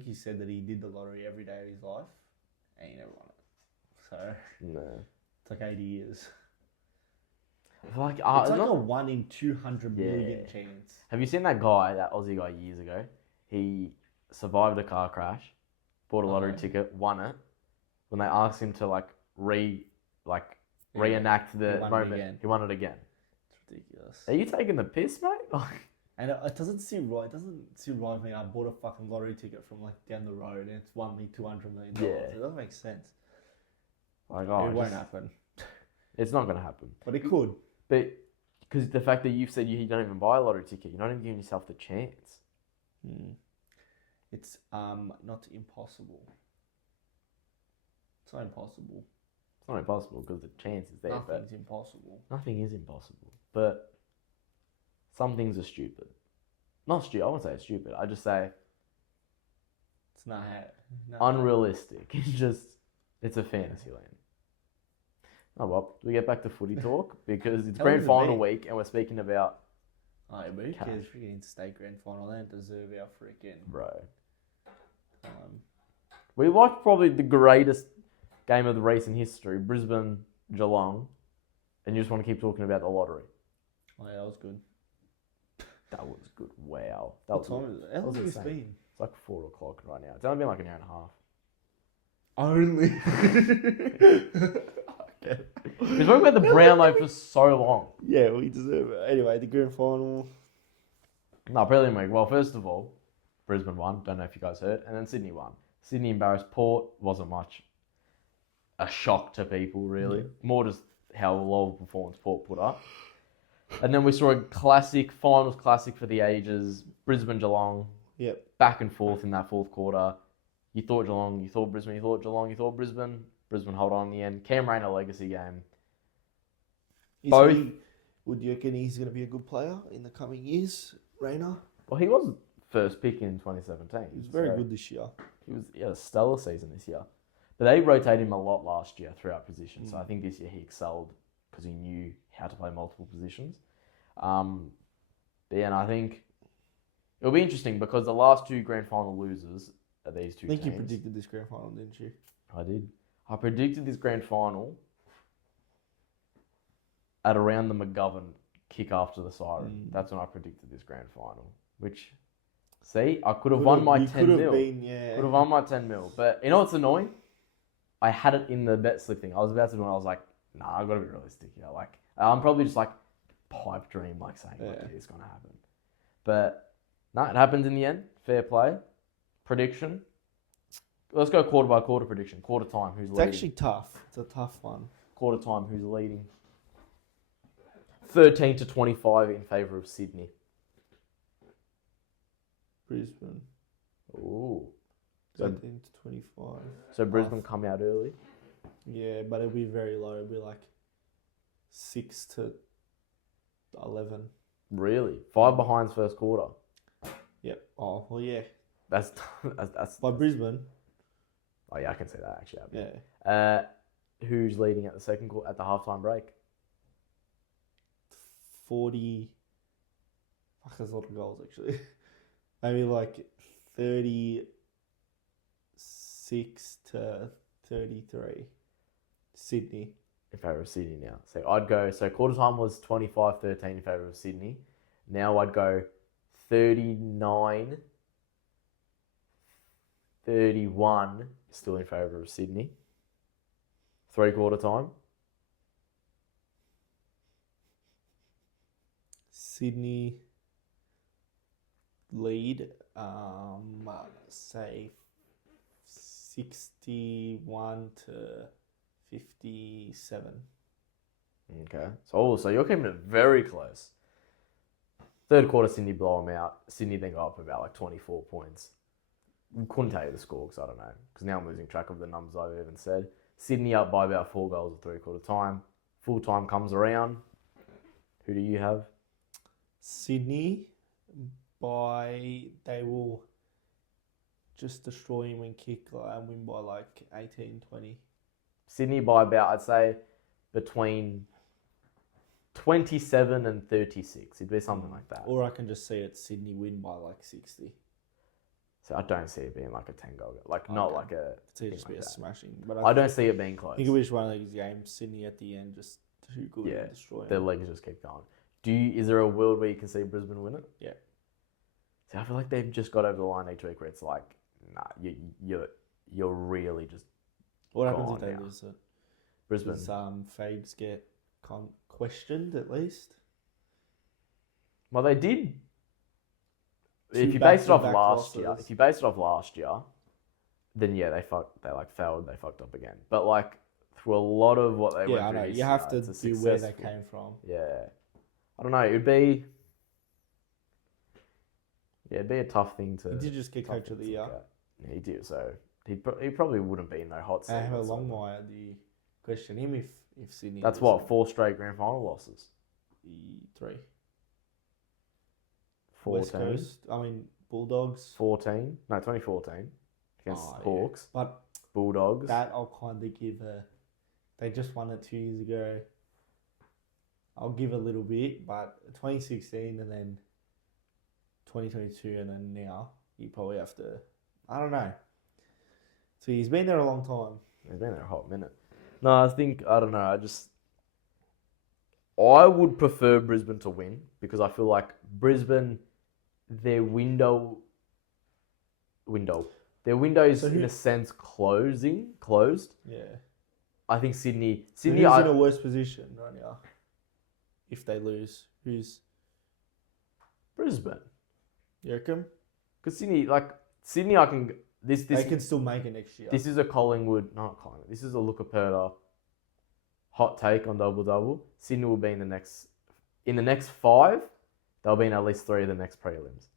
He said that he did the lottery every day of his life, and he never won it. So no, it's like 80 years. It's like a 1 in 200 million chance. Have you seen that guy, that Aussie guy years ago? He survived a car crash, bought a lottery ticket, won it. When they asked him to reenact the moment, he won it again. It's ridiculous. Are you taking the piss, mate? And it doesn't seem right. It doesn't seem right to me. I bought a fucking lottery ticket from like down the road and it's won me $200 million. Yeah. It doesn't make sense. Like, it won't happen. It's not going to happen. But it could. But because the fact that you've said you don't even buy a lottery ticket, you're not even giving yourself the chance. It's not impossible. It's not impossible. It's not impossible because the chance is there. Nothing's impossible. Nothing is impossible. But some things are stupid. Not stupid. I won't say it's stupid. I just say it's not unrealistic. It's a fantasy land. Oh well, do we get back to footy talk? Because it's grand final week and we're speaking about... Oh, but who cares? Freaking interstate grand final. They don't deserve our freaking... Bro. We watched probably the greatest game of the recent history. Brisbane, Geelong. and you just want to keep talking about the lottery. Oh, yeah, that was good. That was good. Wow. That What was time is it? How long has this insane. been? It's like 4 o'clock right now. It's only been like an hour and a half. Only. Okay. We've talking about the Brownlow for so long. Yeah, we deserve it. Anyway, the grand final. No, prelim week. Well, first of all, Brisbane won. Don't know if you guys heard. And then Sydney won. Sydney embarrassed Port. Wasn't much a shock to people, really. Yeah. More just how low of a performance Port put up. And then we saw a classic, finals classic for the ages. Brisbane Geelong. Yep. Back and forth in that fourth quarter. You thought Geelong, you thought Brisbane, you thought Geelong, you thought Brisbane. Brisbane hold on in the end. Cam Rayner legacy game. Would you reckon he's going to be a good player in the coming years, Rayner? Well, he was first pick in 2017. He was very good this year. He had a stellar season this year. But they rotated him a lot last year throughout positions. So I think this year he excelled because he knew how to play multiple positions. But yeah, and I think it'll be interesting because the last two grand final losers are these two teams. I think you predicted this grand final, didn't you? I did. I predicted this grand final at around the McGovern kick after the siren. That's when I predicted this grand final. Which, see, I could have won my 10 mil. Could have won my 10 mil. But you know what's annoying? I had it in the bet slip thing. I was about to do it. I was like, nah, I've got to be realistic here. Like, I'm probably just like pipe dream, like saying, like, it's going to happen. But no, it happens in the end. Fair play. Prediction. Let's go quarter by quarter prediction. Quarter time, who's leading? It's actually tough. It's a tough one. Quarter time, who's leading? 13-25 in favour of Sydney. Brisbane. Ooh. 13 to 25. So Brisbane come out early? Yeah, but it'll be very low. It'll be like 6 to 11. Really? 5 behind's first quarter? Yep. Oh, well, yeah. That's By Brisbane. Oh yeah, I can see that actually. Yeah. Who's leading at the second quarter at the halftime break? 40. Fuck, there's a lot of goals actually. Maybe like 36 to 33. Sydney. In favour of Sydney now. So I'd go. So quarter time was 25-13 in favour of Sydney. Now I'd go 39-31 still in favour of Sydney. 3/4 time. Sydney lead, say 61 to 57. Okay. So you're keeping it very close. Third quarter, Sydney blow them out. Sydney then go up about like 24 points. Couldn't tell you the score because I don't know. Because now I'm losing track of the numbers I've even said. Sydney up by about 4 goals at 3/4 time. Full time comes around. Who do you have? Sydney, they will just destroy him and kick and win by like 18-20. Sydney by about, I'd say, between 27 and 36. It'd be something like that. Or I can just see it Sydney win by like 60. So I don't see it being like a 10-goal game. Like, not like a... It'd just be a smashing. But I don't see it being close. I think it'll be just one of these games. Sydney at the end, just too good to destroy their legs just keep going. Is there a world where you can see Brisbane win it? Yeah. See, I feel like they've just got over the line each week where it's like, nah, you're really just... What happens if they lose it? Brisbane. Does Fabes get questioned at least? Well, they did. If you base it off last year, then yeah, they failed. They fucked up again. But like through a lot of what they went through, you have to do where they came from. Yeah, I don't know. It'd be a tough thing to. He did just get coach of the year. Yeah, he did. So he probably wouldn't be in no hot seat. How long wire do you question him if Sydney? That's what 4 straight grand final losses. 3. 14. West Coast. Bulldogs. 14. No, 2014 against Hawks. Yeah. But Bulldogs. That I'll kind of give they just won it 2 years ago. I'll give a little bit, but 2016 and then 2022 and then now, you probably have to, I don't know. So he's been there a long time. He's been there a hot minute. No, I don't know. I would prefer Brisbane to win because I feel like Brisbane, their window is in a sense closed. Yeah. I think Sydney. So who's in a worse position right now? If they lose, who's Brisbane. you reckon? Because Sydney, I can this They can still make it next year. This is a Collingwood, not Collingwood. This is a Lucaperta hot take on double double. Sydney will be in the next 5. They'll be in at least 3 of the next prelims.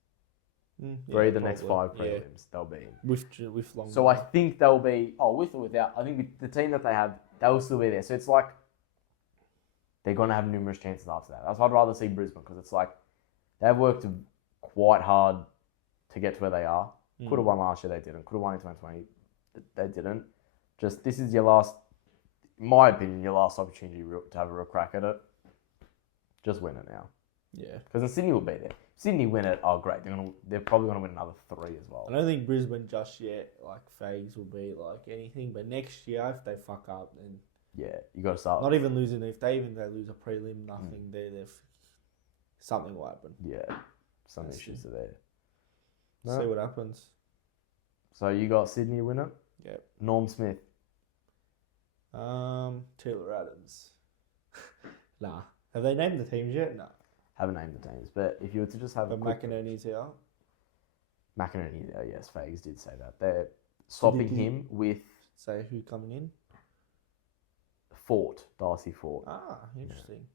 Three of the next 5 prelims they'll be in. With long. So I think they'll be with or without. I think with the team that they have, they will still be there. So it's like they're gonna have numerous chances after that. That's why I'd rather see Brisbane because it's like they've worked quite hard to get to where they are. Could have won last year, they didn't. Could have won in 2020, they didn't. Just this is your last, in my opinion, your last opportunity to have a real crack at it. Just win it now. Yeah. Because then Sydney will be there. Sydney win it, oh great. They're probably gonna win another 3 as well. I don't think Brisbane just yet like Fags will be like anything, but next year if they fuck up, then yeah, you got to start. Not even losing. If they lose a prelim, nothing. Something will happen. Yeah, some issues are there. See what happens. So you got Sydney winner? Yep. Norm Smith. Taylor Adams. Nah. Have they named the teams yet? No. Haven't named the teams, but if you were to just have but McInerney's here. McInerney, yes, Fags did say that. They're swapping him with... Say who coming in? Darcy Fort. Ah, interesting.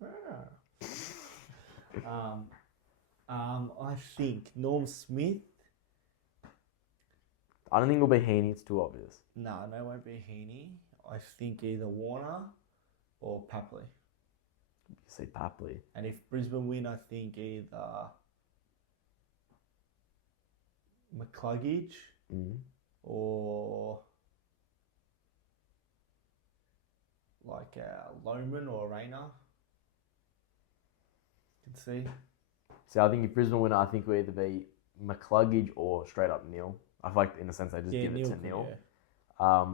Yeah. I think Norm Smith. I don't think it'll be Heaney. It's too obvious. No, it won't be Heaney. I think either Warner or Papley. You say Papley. And if Brisbane win, I think either McCluggage or like Lohman or Rayner. Can see. See, I think if Brisbane win, I think it'll either be McCluggage or straight up Neil. I feel like in a sense they just give it to Neil. Yeah.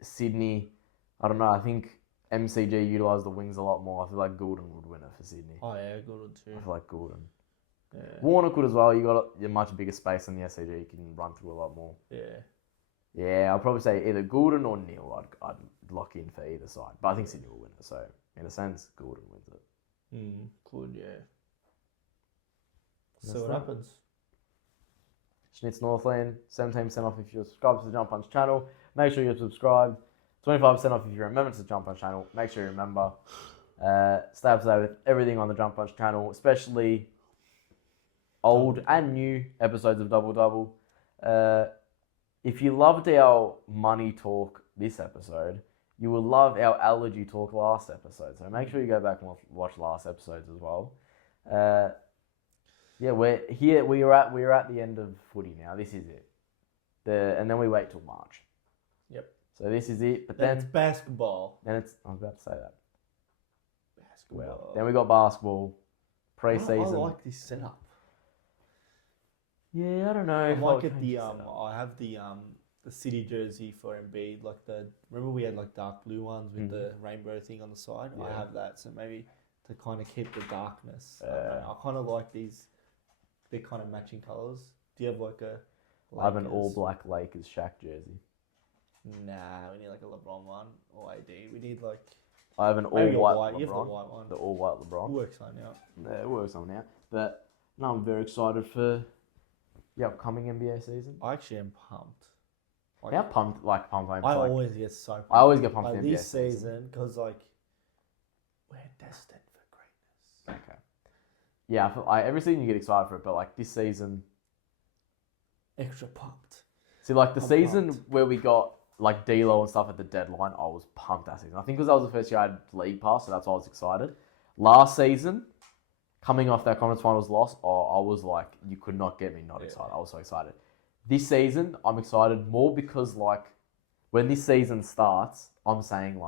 Sydney, I don't know. I think MCG utilised the wings a lot more. I feel like Goulden would win it for Sydney. Oh yeah, Goulden too. I feel like Goulden. Yeah. Warner could as well. You got a much bigger space on the SCG. You can run through a lot more. Yeah. Yeah, I'll probably say either Goulden or Neil. I'd lock in for either side. But I think Sydney will win it. So in a sense, Goulden wins it. Could, yeah. That's So what happens? Schnitz Northland, 17% off if you're subscribed to the Jump Punch channel. Make sure you're subscribed. 25% off if you're a member to the Jump Punch channel. Make sure you remember. Stay up to date with everything on the Jump Punch channel, especially old and new episodes of Double Double. If you loved our money talk this episode, you will love our allergy talk last episode. So make sure you go back and watch last episodes as well. Yeah, we're here. We're at the end of footy now. This is it. And then we wait till March. Yep. So this is it. But then it's basketball. I was about to say that. Basketball. Well, then we got basketball. Pre-season. I like this setup. Yeah, I don't know. I might get the I have the city jersey for Embiid, remember we had like dark blue ones with the rainbow thing on the side. Yeah. I have that, so maybe to kind of keep the darkness. I kind of like these. They're kind of matching colors. Do you have like a? Lakers? I have an all black Lakers Shaq jersey. Nah, we need like a LeBron one or AD. We need like. I have an all white LeBron. You have the white one. The all white LeBron. It works on out. Yeah, it works on out. But no, I'm very excited for the upcoming NBA season. I actually am pumped. How pumped? I always get so pumped. I always get pumped for the NBA this season because we're destined for greatness. Okay. Yeah, I feel every season you get excited for it, but this season, extra pumped. See, the season where we got D'Lo and stuff at the deadline, I was pumped that season. I think because that was the first year I had League Pass, so that's why I was excited. Last season, coming off that conference finals loss, I was like, you could not get me not excited. I was so excited. This season, I'm excited more because when this season starts, I'm saying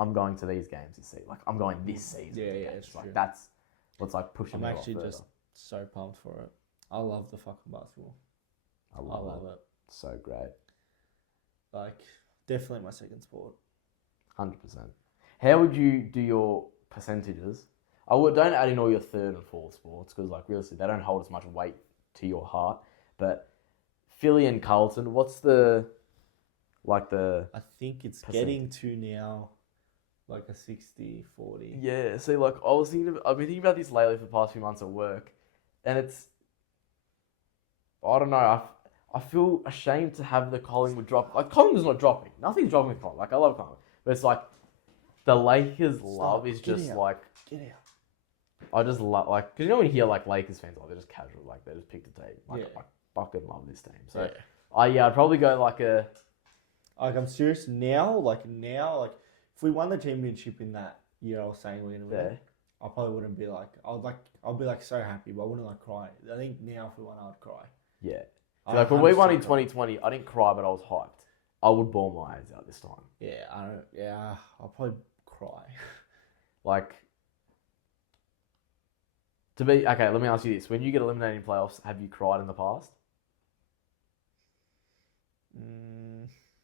I'm going to these games this season. I'm going this season. Yeah, it's true. That's what's pushing me. I'm actually just so pumped for it. I love the fucking basketball. I love it. So great. Definitely my second sport. 100%. How would you do your percentages? Don't add in all your third and fourth sports because, like, realistically, they don't hold as much weight to your heart. But Philly and Carlton, what's the I think it's percentage? getting to now like a 60-40. Yeah, see, like, I've been thinking about this lately for the past few months at work, and I don't know, I feel ashamed to have the Collingwood drop. Like, Collingwood's not dropping. Nothing's dropping with Collingwood. Like, I love Collingwood. But it's like, the Lakers love is just like, Get out. I just love, like, because you know when you hear, like, Lakers fans, like, they're just casual, like, they just pick the team. Like, Yeah. I fucking love this team. So, Yeah. I'd probably go like a, Like, I'm serious now, if we won the championship in that year I was saying we're going to win it, I probably wouldn't be like, I'll be like so happy, but I wouldn't like cry. I think now if we won, I'd cry. yeah. So, like, when we won in 2020, I didn't cry, but I was hyped. I would bawl my eyes out this time. Yeah, I'll probably cry. Like, okay, let me ask you this. When you get eliminated in playoffs, have you cried in the past?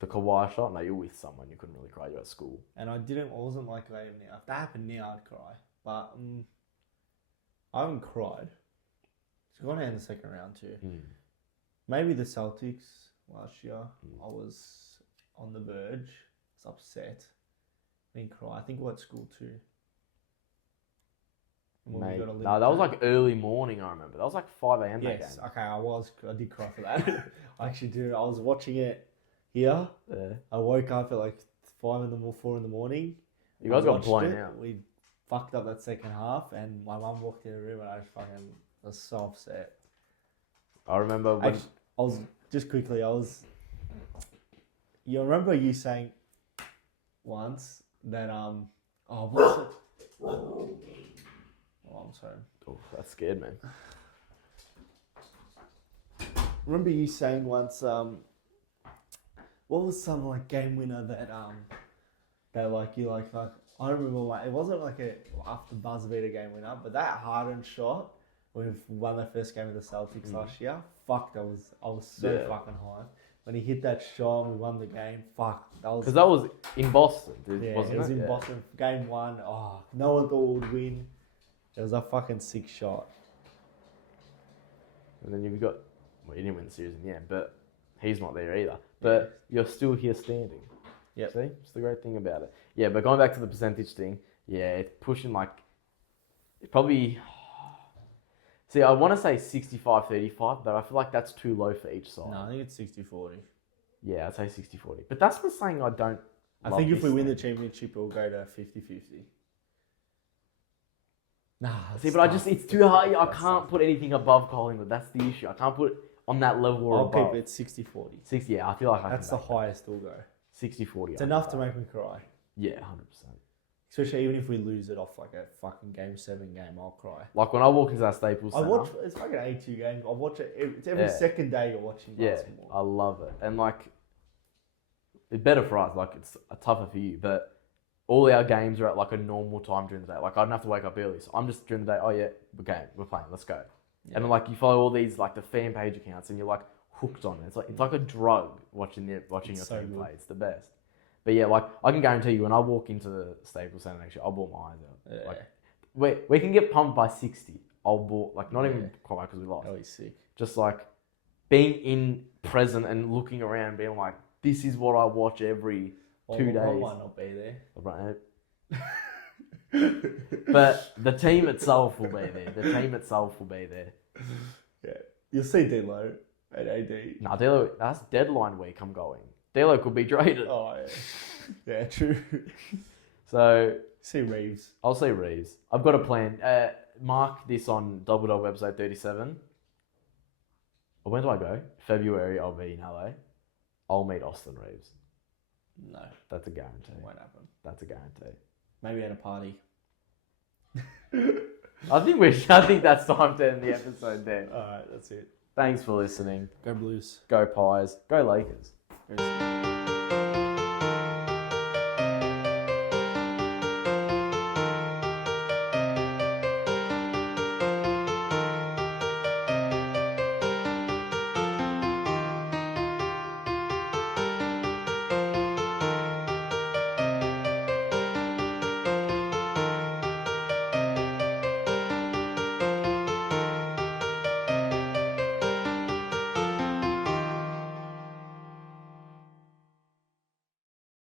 The Kawhi shot? No, you're with someone. You couldn't really cry. You're at school. And I wasn't like that now. If that happened now, I'd cry. But I haven't cried. It's gone out in the second round too. Maybe the Celtics last year. I was on the verge. I was upset. I didn't cry. I think we're at school too. Mate, no, that was like early morning, I remember. That was like 5 a.m. that Yes, game. okay, I did cry for that. I actually did. I was watching it here. Yeah. I woke up at like 4 in the morning. You guys got watched blown it. out. We fucked up that second half, and my mum walked in the room, and I was so upset. I remember when... You remember you saying once that, what's it? Oh, I'm sorry. Oh, that scared me. Remember you saying once, what was some like game winner that like you like I don't remember it wasn't like a after buzzer beater game winner, but that Harden shot when we won the first game of the Celtics last year. Fuck, I was so fucking high when he hit that shot and we won the game. Fuck, that was because that was in Boston, wasn't it? It was in Boston, game 1. Oh, no one thought we would win. It was a fucking sick shot. And then you didn't win the series in the end, but he's not there either. But you're still here standing. Yep. See? It's the great thing about it. Yeah, but going back to the percentage thing, it's pushing like, it probably, see, I want to say 65-35, but I feel like that's too low for each side. No, I think it's 60-40. Yeah, I'd say 60-40. But that's not saying I don't I think if we win the championship, it'll go to 50-50. Nah, see, but it's too hard. I can't put anything above Collingwood. That's the issue. I can't put it on that level or above. I'll keep it 60-40. 60, yeah, I feel like that's the highest it'll go. 60-40. It's enough to make me cry. Yeah, 100%. Especially even if we lose it off like a fucking game 7 game, I'll cry. Like when I walk into that Staples Centre. It's fucking 82 games. I watch it. It's every second day you're watching basketball. I love it. And like, it's better for us. Like, it's tougher for you. But all our games are at like a normal time during the day. Like, I don't have to wake up early. So I'm just during the day, we're playing, let's go. Yeah. And then like, you follow all these like the fan page accounts and you're like hooked on it. It's like a drug watching your team play. It's the best. But yeah, like, I can guarantee you when I walk into the Staples Centre next year, I'll bawl my eyes out. Yeah. Like, we can get pumped by 60. I'll bawl, like, not even quite because we lost. Oh, he's sick. Just like being present and looking around, being like, this is what I watch every 2 days. I might not be there. Right. But the team itself will be there. Yeah. You'll see D'Lo at AD. No, D'Lo, that's deadline week I'm going. D'Lo could be traded. Oh, yeah. Yeah, true. So... see Reeves. I'll see Reeves. I've got a plan. Mark this on Double Dog website 37. When do I go? February, I'll be in LA. I'll meet Austin Reeves. No. That's a guarantee. Won't happen. That's a guarantee. Maybe at a party. I think that's time to end the episode there. Alright, that's it. Thanks for listening. Go Blues. Go Pies. Go Lakers. Go